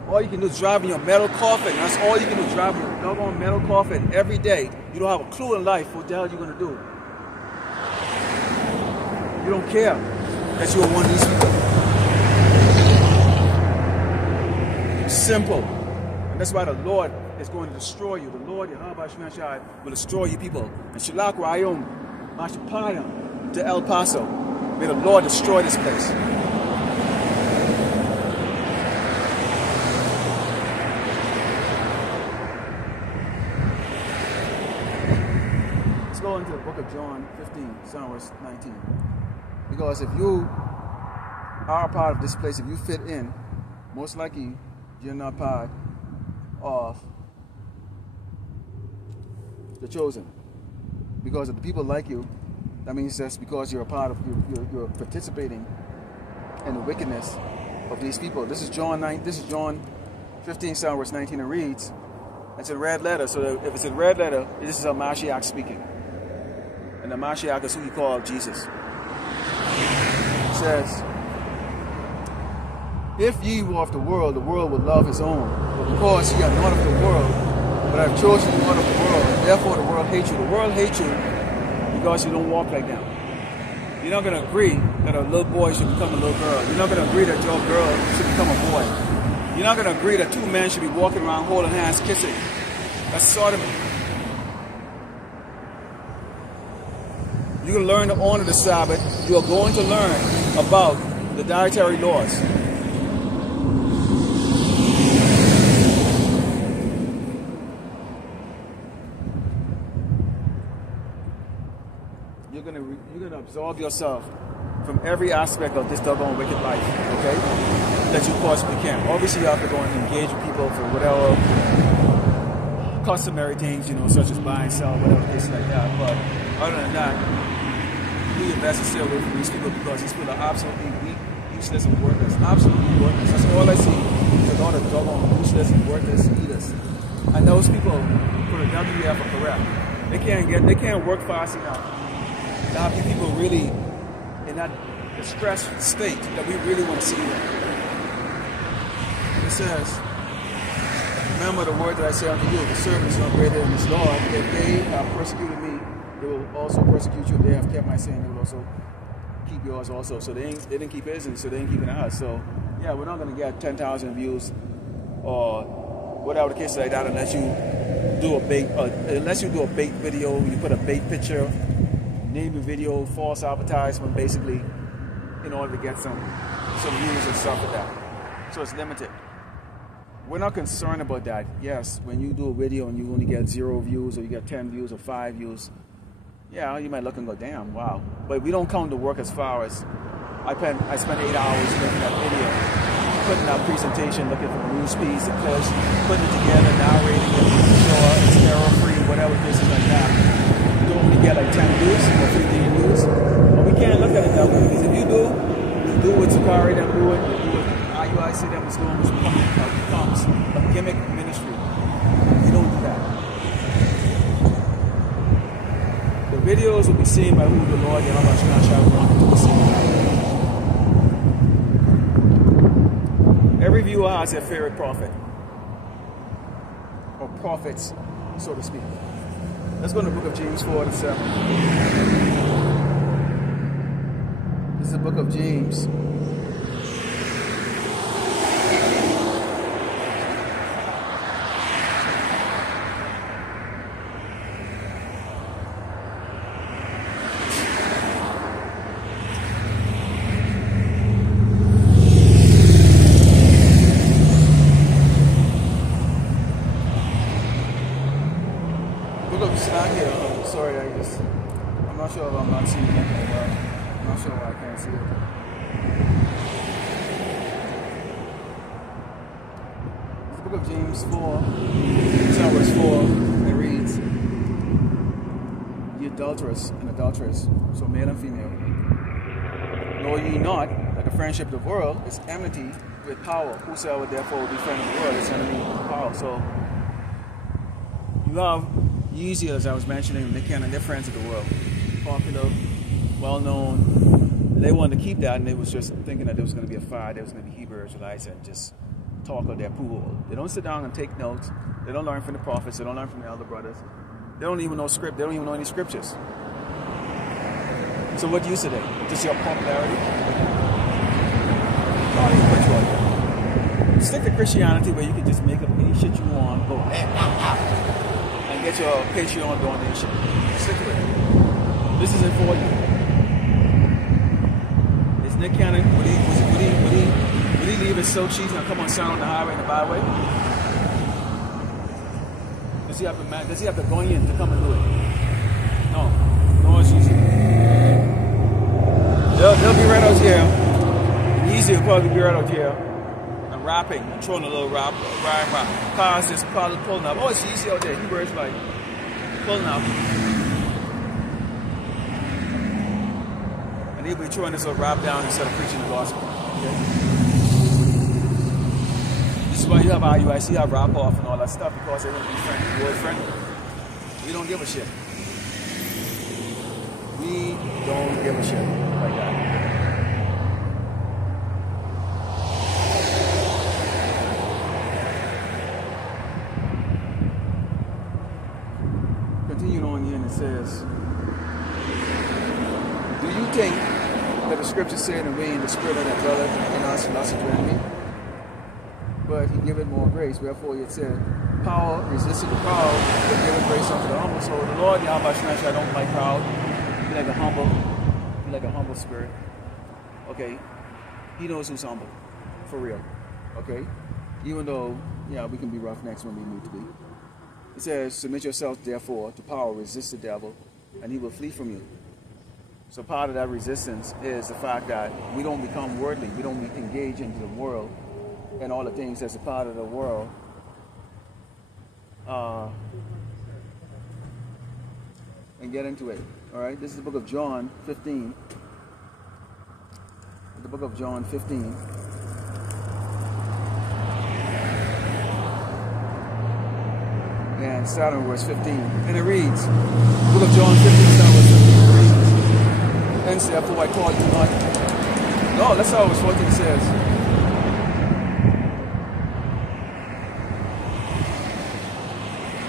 All you can do is drive in your metal coffin. That's all you can do, drive in your doggone metal coffin every day. You don't have a clue in life what the hell you're going to do. You don't care that you are one of these people. Simple. And that's why the Lord is going to destroy you. The Lord, Yahweh Shemashai, will destroy you people. And Shalak Rayom, Mashapaya, to El Paso. May the Lord destroy this place. Let's go into the book of John 15, verse 19. Because if you are a part of this place, if you fit in, most likely you're not part of the chosen. Because if the people like you, that means that's because you're a part of, you're participating in the wickedness of these people. This is John 15, verse 19. It reads, it's in red letter. So if it's in red letter, this is a Mashiach speaking. And the Mashiach is who you call Jesus. says, if ye were of the world would love his own. But because ye are not of the world, but have chosen the not of the world, therefore the world hates you. The world hates you because you don't walk like them. You're not going to agree that a little boy should become a little girl. You're not going to agree that your girl should become a boy. You're not going to agree that two men should be walking around holding hands, kissing. That's sodomy. You're going to learn to honor the Sabbath. You are going to learn about the dietary laws. You're gonna absorb yourself from every aspect of this doggone wicked life, okay? That you possibly can. Obviously, you have to go and engage with people for whatever customary things, you know, such as buy and sell, whatever case like that. But other than that, do your best to stay away from these people because these people are absolutely weak, useless, and worthless. Absolutely worthless. That's all I see. There's a lot of doggone useless and worthless eaters. And those people for the WF are correct. They can't work fast enough to have people really in that distressed state that we really want to see them. It says, remember the word that I say unto you, the servant is not greater than his Lord. If they have persecuted me, they will also persecute you. If they have kept my saying, they will also keep yours also. So they didn't keep his, and so they ain't keeping ours. So yeah, we're not going to get 10,000 views or whatever the case is like that unless you do a bait video, you put a bait picture, name your video, false advertisement, basically, in order to get some views and stuff like that. So it's limited. We're not concerned about that. Yes, when you do a video and you only get 0 views or you get 10 views or 5 views, yeah, you might look and go, damn, wow. But we don't count the work as far as I spent 8 hours making that video, putting that presentation, looking for the news piece, the clips, putting it together, narrating it, making sure it's error-free, whatever this is like that. You don't only get like 10 views or 15 views. But we can't look at it that way because if you do what Sakari them do it, you do what IUIC them is doing, which becomes a gimmick ministry. We don't do that. The videos will be seen by who the Lord Yahweh Shah wanted to be seen. Every viewer has their favorite prophet, or prophets, so to speak. Let's go to the book of James 4:7. This is the book of James. I'm not sure if I'm not seeing it well. I'm not sure why I can't see it. It's the book of James 4, verse 4, and it reads, Ye adulterous and adulteress, so male and female, know ye not that the friendship of the world is enmity with power? Whosoever therefore will be friend of the world is enemy with power. So you have Yeezy, as I was mentioning, they're friends of the world. Popular, well-known. They wanted to keep that, and they was just thinking that there was going to be a fire, there was going to be Hebrew Israelites, and just talk of their pool. They don't sit down and take notes. They don't learn from the prophets. They don't learn from the elder brothers. They don't even know script. They don't even know any scriptures. So what use are they? Just your popularity? God ain't put you on there. Stick to Christianity where you can just make up any shit you want, go and get your Patreon donation. Stick to it. This isn't for you. Is Nick Cannon, would he leave his silk sheets and come on sound on the highway and the byway? Does he have to go in to come and do it? No. No, it's easy. They'll be right out here. Easy will probably be right out here. And rapping and throwing a little rap. Cars just probably pulling up. Oh, it's easy out there. He wears like pulling up. And he'll be throwing this little rap down instead of preaching the gospel. Okay? This is why you have IUIC, you have rap off and all that stuff, because they want to be friendly, word friendly. We don't give a shit. We don't give a shit like that. continuing on here, and it says, do you think that the scripture said, and we in the spirit that dwelleth in us, lust to envy? But he giveth more grace. Wherefore it said, power resisted the proud, but giveth grace unto the humble. So the Lord, Yahweh Shemashah, I don't like proud. Be like a humble spirit. Okay? He knows who's humble. For real. Okay? Even though, yeah, we can be roughnecks when we need to be. It says, submit yourself therefore to power, resist the devil, and he will flee from you. So part of that resistance is the fact that we don't become worldly. We don't engage into the world and all the things that's a part of the world. And get into it. All right? This is the book of John 15. The book of John 15. And starting with verse 15. And it reads, the book of John 15, starting with 15, it reads, and therefore I call you not. No, let's start with 14. It says,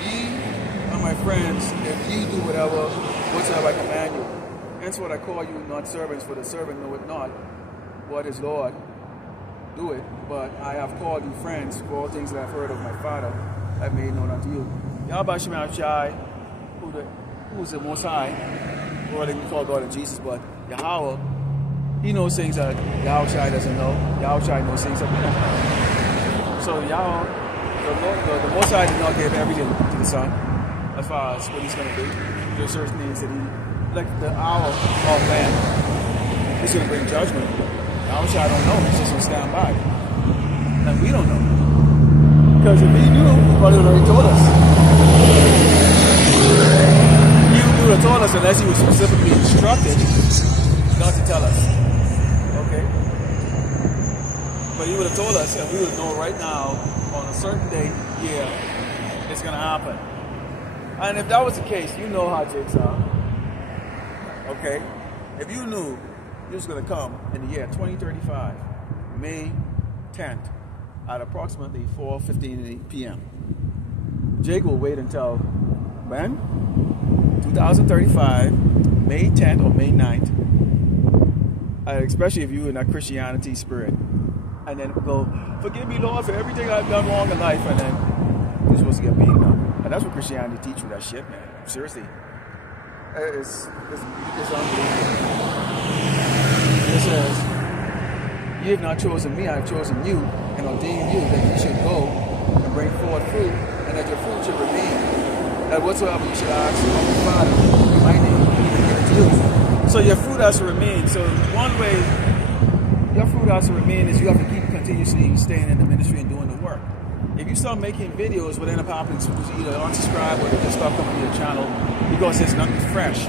ye are my friends, if ye do whatsoever I command you. Henceforth I call you not servants, for the servant knoweth not what his Lord doeth, but I have called you friends, for all things that I have heard of my Father I have made known unto you. Yahweh Shemashah, who's the Most High, or they call God and Jesus, but Yahweh, he knows things that Yahweh doesn't know. Yahweh knows things that we don't know. So Yahweh, the Most High did not give everything to the Son, as far as what he's going to do. There are certain things that he, like the hour of man, he's going to bring judgment. Yahweh don't know, he's just going to stand by. And we don't know. Because if he knew, he probably already told us. He would have told us unless he was specifically instructed not to tell us. Okay? But he would have told us, and we would know right now, on a certain day, yeah, it's going to happen. And if that was the case, you know how jakes are. Okay? If you knew he was going to come in the year 2035, May 10th, at approximately 4:15 p.m. Jake will wait until when? 2035, May 10th or May 9th. Especially if you're in that Christianity spirit. And then go, forgive me, Lord, for everything I've done wrong in life. And then you're supposed to get beaten up. And that's what Christianity teaches you, that shit, man. Seriously. It's unbelievable. It says, ye have not chosen me, I have chosen you, and ordained you that you should go and bring forth fruit, and that your fruit should remain. That whatsoever you should ask of the Father in my name, he will give it to you. So your fruit has to remain. So one way your fruit has to remain is you have to keep continuously staying in the ministry and doing the work. If you start making videos, what end up happening is either unsubscribe or they just stop coming to your channel because there's nothing fresh.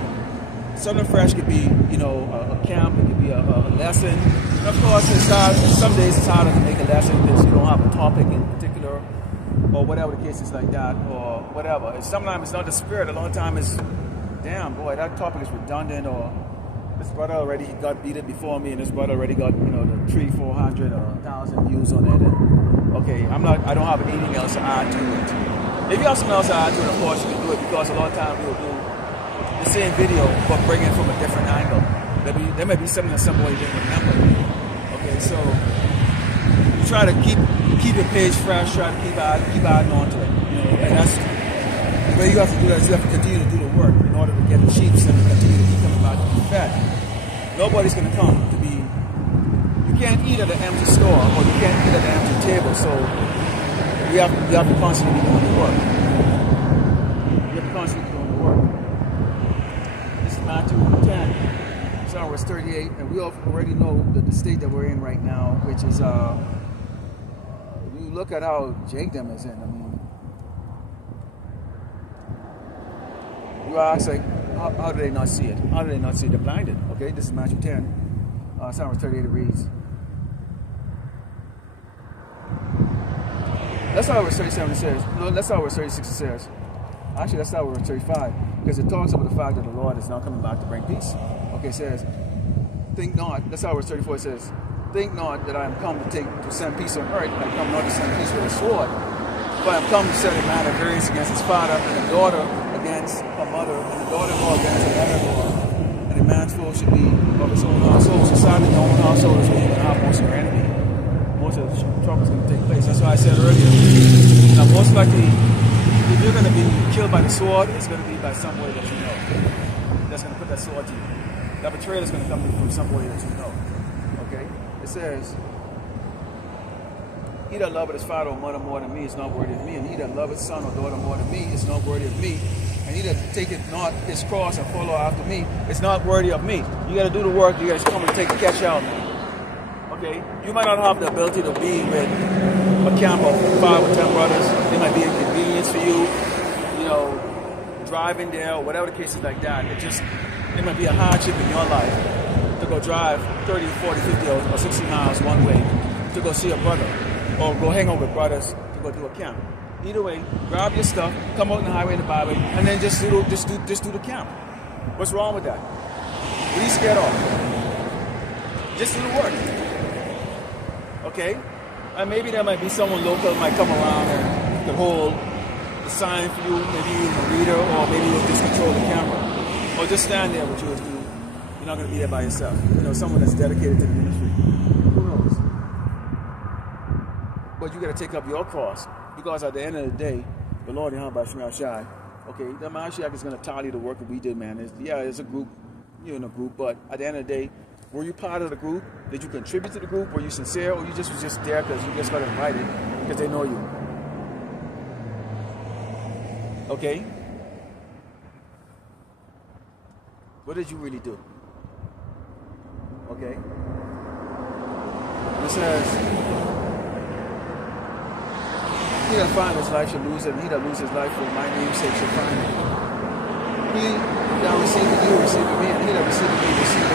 Something fresh could be, you know, a camp, it could be a lesson. And of course, it's hard, some days it's harder to make a lesson because you don't have a topic in particular, or whatever the case is like that, or whatever. And sometimes it's not the spirit. A lot of times it's, damn, boy, that topic is redundant, or this brother already got beaten before me, and this brother already got, you know, the 300, 400, or 1,000 views on it. And, okay, I don't have anything else to add to it. If you have something else to add to it, of course you can do it, because a lot of times we'll do the same video, but bring it from a different angle. There may be something that somebody didn't remember. Okay, so you try to keep your page fresh, try to keep adding on to it. You know, and that's the way you have to do that. Is you have to continue to do the work in order to get the sheep and continue to keep them about to be fed. Nobody's going to come to be. You can't eat at an empty store, or you can't eat at an empty table. So you have to constantly be doing the work. You have to constantly be doing the work. Matthew 10, verse 38, and we already know the state that we're in right now, which is, you look at how Jake them is in, I mean, you ask, like, how do they not see it? How do they not see it? They're blinded, okay? This is Matthew 10, verse 38, it reads. That's how verse 37 it says. No, that's how verse 36 it says. Actually, that's how verse 35. Because it talks about the fact that the Lord is not coming back to bring peace. Okay, it says, think not, that's how verse 34 says, think not that I am come to send peace on earth. I come not to send peace with a sword, but I am come to set a man at variance against his father, and a daughter against a mother and a daughter-in-law against a mother-in-law, and a man's foe should be of his own household. So sadly, your own household is where you're going to have most of your enemy. Most of the trouble is going to take place. That's why I said earlier. Now, most likely, if you're going to be killed by the sword, it's going to be by somebody that you know. That's going to put that sword to you. That betrayal is going to come from somebody that you know. Okay? It says, he that loveth his father or mother more than me is not worthy of me, and he that loveth son or daughter more than me is not worthy of me, and he that taketh not his cross and follow after me is not worthy of me. You got to do the work. You guys come and take the cash out. Okay? You might not have the ability to be with a camp of 5 or 10 brothers. It might be an inconvenience for you, you know, driving there or whatever the case is like that. It might be a hardship in your life to go drive 30, 40, 50 or 60 miles one way to go see a brother or go hang out with brothers to go do a camp. Either way, grab your stuff, come out on the highway and the byway, and then just do the camp. What's wrong with that? What are you scared of? Just do the work. Okay? And maybe there might be someone local that might come around and could hold the sign for you, maybe even a reader, or maybe you'll just control the camera. Or just stand there with you if you're not going to be there by yourself. You know, someone that's dedicated to the ministry. Who knows? But you got to take up your cross, because at the end of the day, the Lord Shai, okay, the Mashiach is going to tally the work that we did, man. It's a group, you're in a group, but at the end of the day, were you part of the group? Did you contribute to the group? Were you sincere, or you just was just there because you just got invited because they know you? Okay? What did you really do? Okay? It says, he that find his life shall lose it, and he that loses his life for my name's sake shall find it. He that received you received me, and he that received me received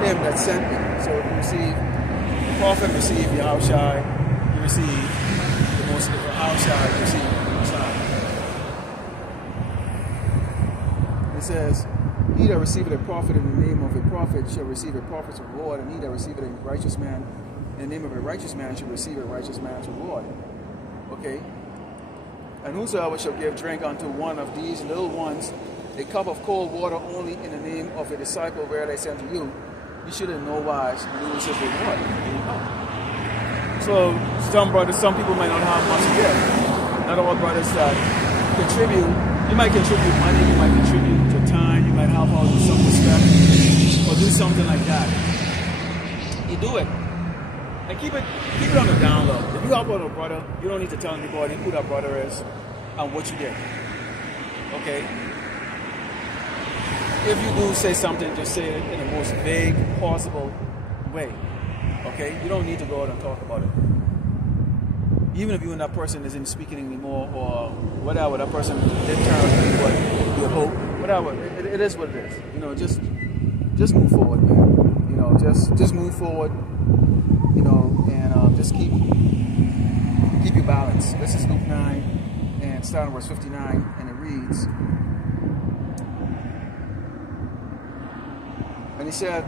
him that sent me. So if you receive the prophet, receive Yahushai, you receive the most Yahushai, you receive the Messiah. It says, he that receiveth a prophet in the name of a prophet shall receive a prophet's reward, and he that receiveth a righteous man in the name of a righteous man shall receive a righteous man's reward. Okay? And whosoever shall give drink unto one of these little ones a cup of cold water only in the name of a disciple where they sent to you, you should in no wise lose his reward. So some people might not have much to give. Not all brothers that contribute. You might contribute money, you might contribute your time, you might help out with some respect, or do something like that. You do it. And keep it on the down low. If you help out a brother, you don't need to tell anybody who that brother is and what you did. Okay? If you do say something, just say it in the most vague possible way. Okay? You don't need to go out and talk about it. Even if you and that person isn't speaking anymore, or whatever, that person didn't turn out to be what you would hope, whatever, it is what it is. You know, just move forward, man. You know, just move forward. You know, and just keep your balance. This is Luke 9, and starting verse 59, and it reads, and he said,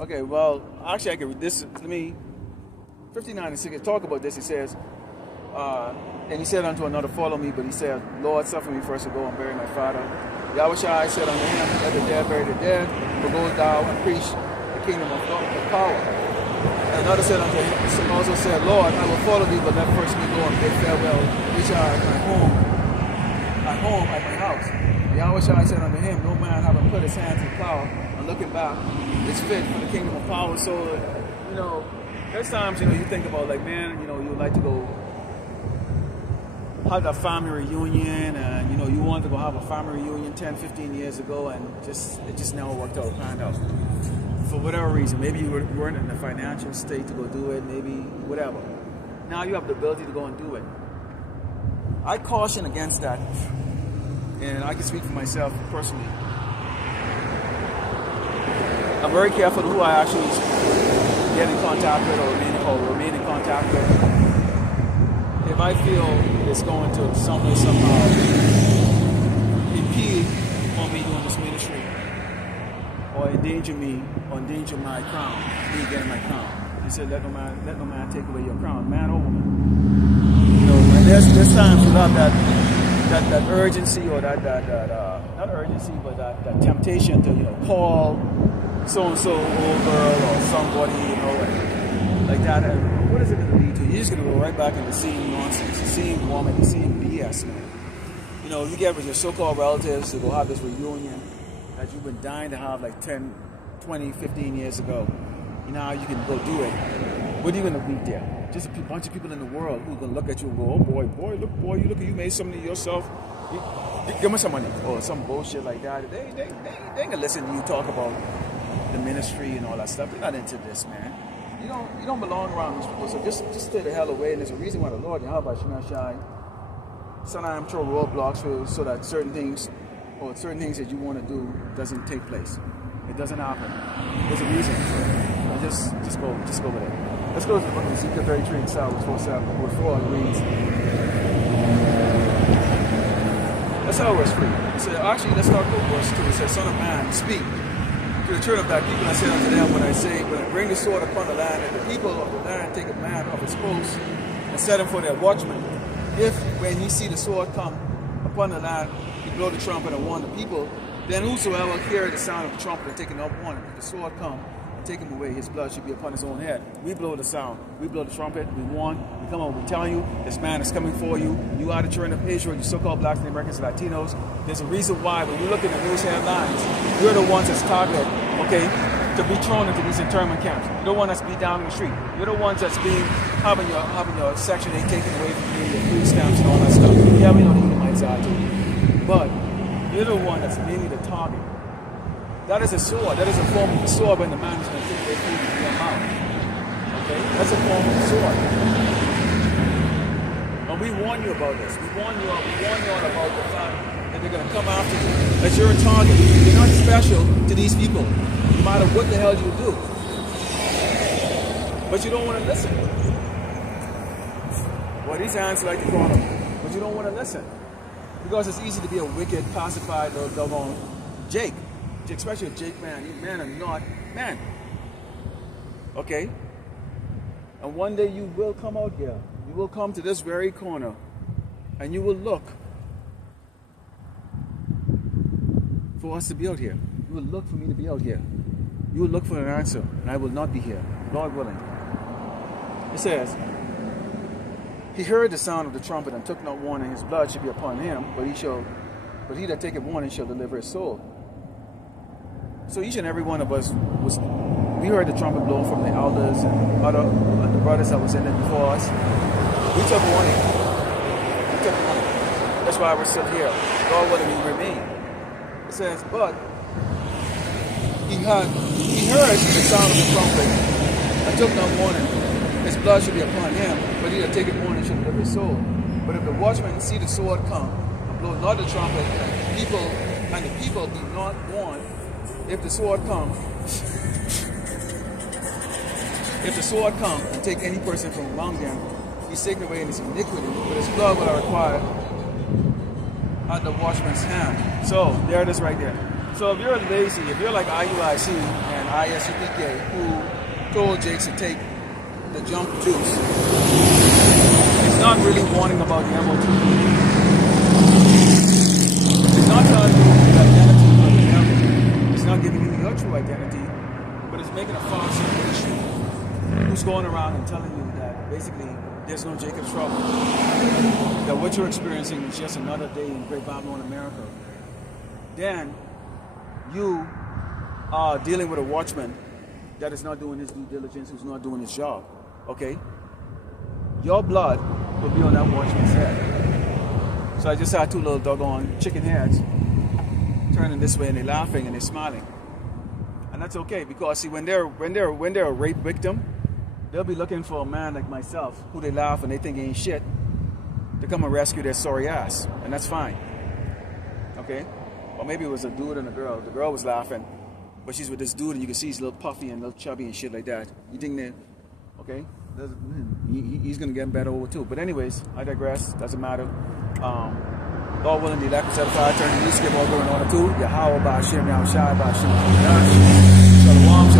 okay, well, actually I can read this. Let me, 59 and 6, talk about this. He says, and he said unto another, follow me, but he said, Lord, suffer me first to go and bury my father. Yahushua said unto him, let the dead bury the dead, but go thou and preach the kingdom of God with power. And another said unto him, also said, Lord, I will follow thee, but let first me go and bid farewell, which are at my house. Yahushua said unto him, no man having put his hands in the plow and looking back is fit for the kingdom of power. So, you know, there's times, you know, you think about, like, man, you know, you would like to go have that family reunion, and you know, you wanted to go have a family reunion 10, 15 years ago, and it just never worked out, kind of, for whatever reason. Maybe you weren't in the financial state to go do it, maybe whatever. Now you have the ability to go and do it. I caution against that, and I can speak for myself personally. I'm very careful who I actually get in contact with or remain in contact with. If I feel it's going to somehow impede on me doing this ministry, or endanger me, or endanger my crown, me getting my crown, said, let no man take away your crown, man or woman. You know, and there's times without that urgency or that not urgency, but that temptation to, you know, call so-and-so old girl or somebody, you know, like that. And what is it going to lead to? You're just going to go right back into the same nonsense, the same woman, the same BS, man. You know, you get with your so-called relatives to go have this reunion that you've been dying to have like 10, 20, 15 years ago. You know, you can go do it. What are you going to meet there? Just a bunch of people in the world who are going to look at you and go, oh boy, you made something of yourself. Give me some money. Or some bullshit like that. They ain't going to listen to you talk about the ministry and all that stuff. They're not into this, man. You don't belong around these people, so just stay the hell away. And there's a reason why the Lord, how about you not shy? Sometimes throw roadblocks for so that certain things that you want to do doesn't take place. It doesn't happen. There's a reason for it. Just go with it. Let's go to the book of Ezekiel 33 and 4 reads. That's how verse 3. It said, actually, let's start with verse 2. It says, Son of man, speak to the children of thy people, and say unto them, when I bring the sword upon the land, and the people of the land take a man of his post, and set him for their watchman. If, when he see the sword come upon the land, he blow the trumpet and warn the people, then whosoever hear the sound of the trumpet and take it up warning, if the sword come, take him away, his blood should be upon his own head. We blow the sound, we blow the trumpet, we warn, we come over, we tell you, this man is coming for you. You are the children of Israel, you so-called blacks and Americans and Latinos. There's a reason why when you look at the news headlines, you're the ones that's targeted, okay, to be thrown into these internment camps. You're the one that's beat down in the street. You're the ones that's having your Section 8 taken away from you, your food stamps and all that stuff. Yeah, we know the Edomites are too. But you're the one that's mainly the target. That is a sword. That is a form of the sword when the man is going to take away food from your mouth. Okay? That's a form of the sword. And we warn you about this. We warn you all about the fact that they're going to come after you. That you're a target. You're not special to these people, no matter what the hell you do. But you don't want to listen. Well, these hands like to call them. But you don't want to listen. Because it's easy to be a wicked, pacified little doggone Jake. Especially a Jake man. You men are not men. Okay? And one day you will come out here. You will come to this very corner. And you will look for us to be out here. You will look for me to be out here. You will look for an answer. And I will not be here. Lord willing. It says, he heard the sound of the trumpet and took not warning. His blood should be upon him. But he that taketh warning shall deliver his soul. So each and every one of us we heard the trumpet blow from the elders and the brothers that was in it before us. We took warning. That's why we're still here. God willing, we remain. It says, but he heard the sound of the trumpet and took no warning. His blood should be upon him, but he that taketh warning shall deliver his soul. But if the watchman see the sword come and blow not the trumpet, the people be not warned, if the sword come and take any person from among them, he's taken away in his iniquity, but his blood will I require at the watchman's hand. So there it is right there. So if you're lazy, if you're like IUIC and ISUPK who told Jakes to take the jump juice, it's not really warning about the MOT. It's not telling you the identity of the devil. It's not giving you your true identity, but it's making a false situation who's going around and telling you that basically there's no Jacob's trouble. That what you're experiencing is just another day in Great Babylon, America. Then you are dealing with a watchman that is not doing his due diligence, who's not doing his job. Okay? Your blood will be on that watchman's head. So I just had two little doggone chicken heads turning this way, and they're laughing and they're smiling. And that's okay, because see, when they're a rape victim, they'll be looking for a man like myself who they laugh and they think he ain't shit to come and rescue their sorry ass. And that's fine. Okay? Or maybe it was a dude and a girl. The girl was laughing, but she's with this dude and you can see he's a little puffy and a little chubby and shit like that. You think that, okay? He's going to get better over too. But anyways, I digress. Doesn't matter. Lord willing, the elect was edified, turn the new skip all going on too. Yahweh Ba'Shem, Yahweh Shai Ba'Shem, Shalom.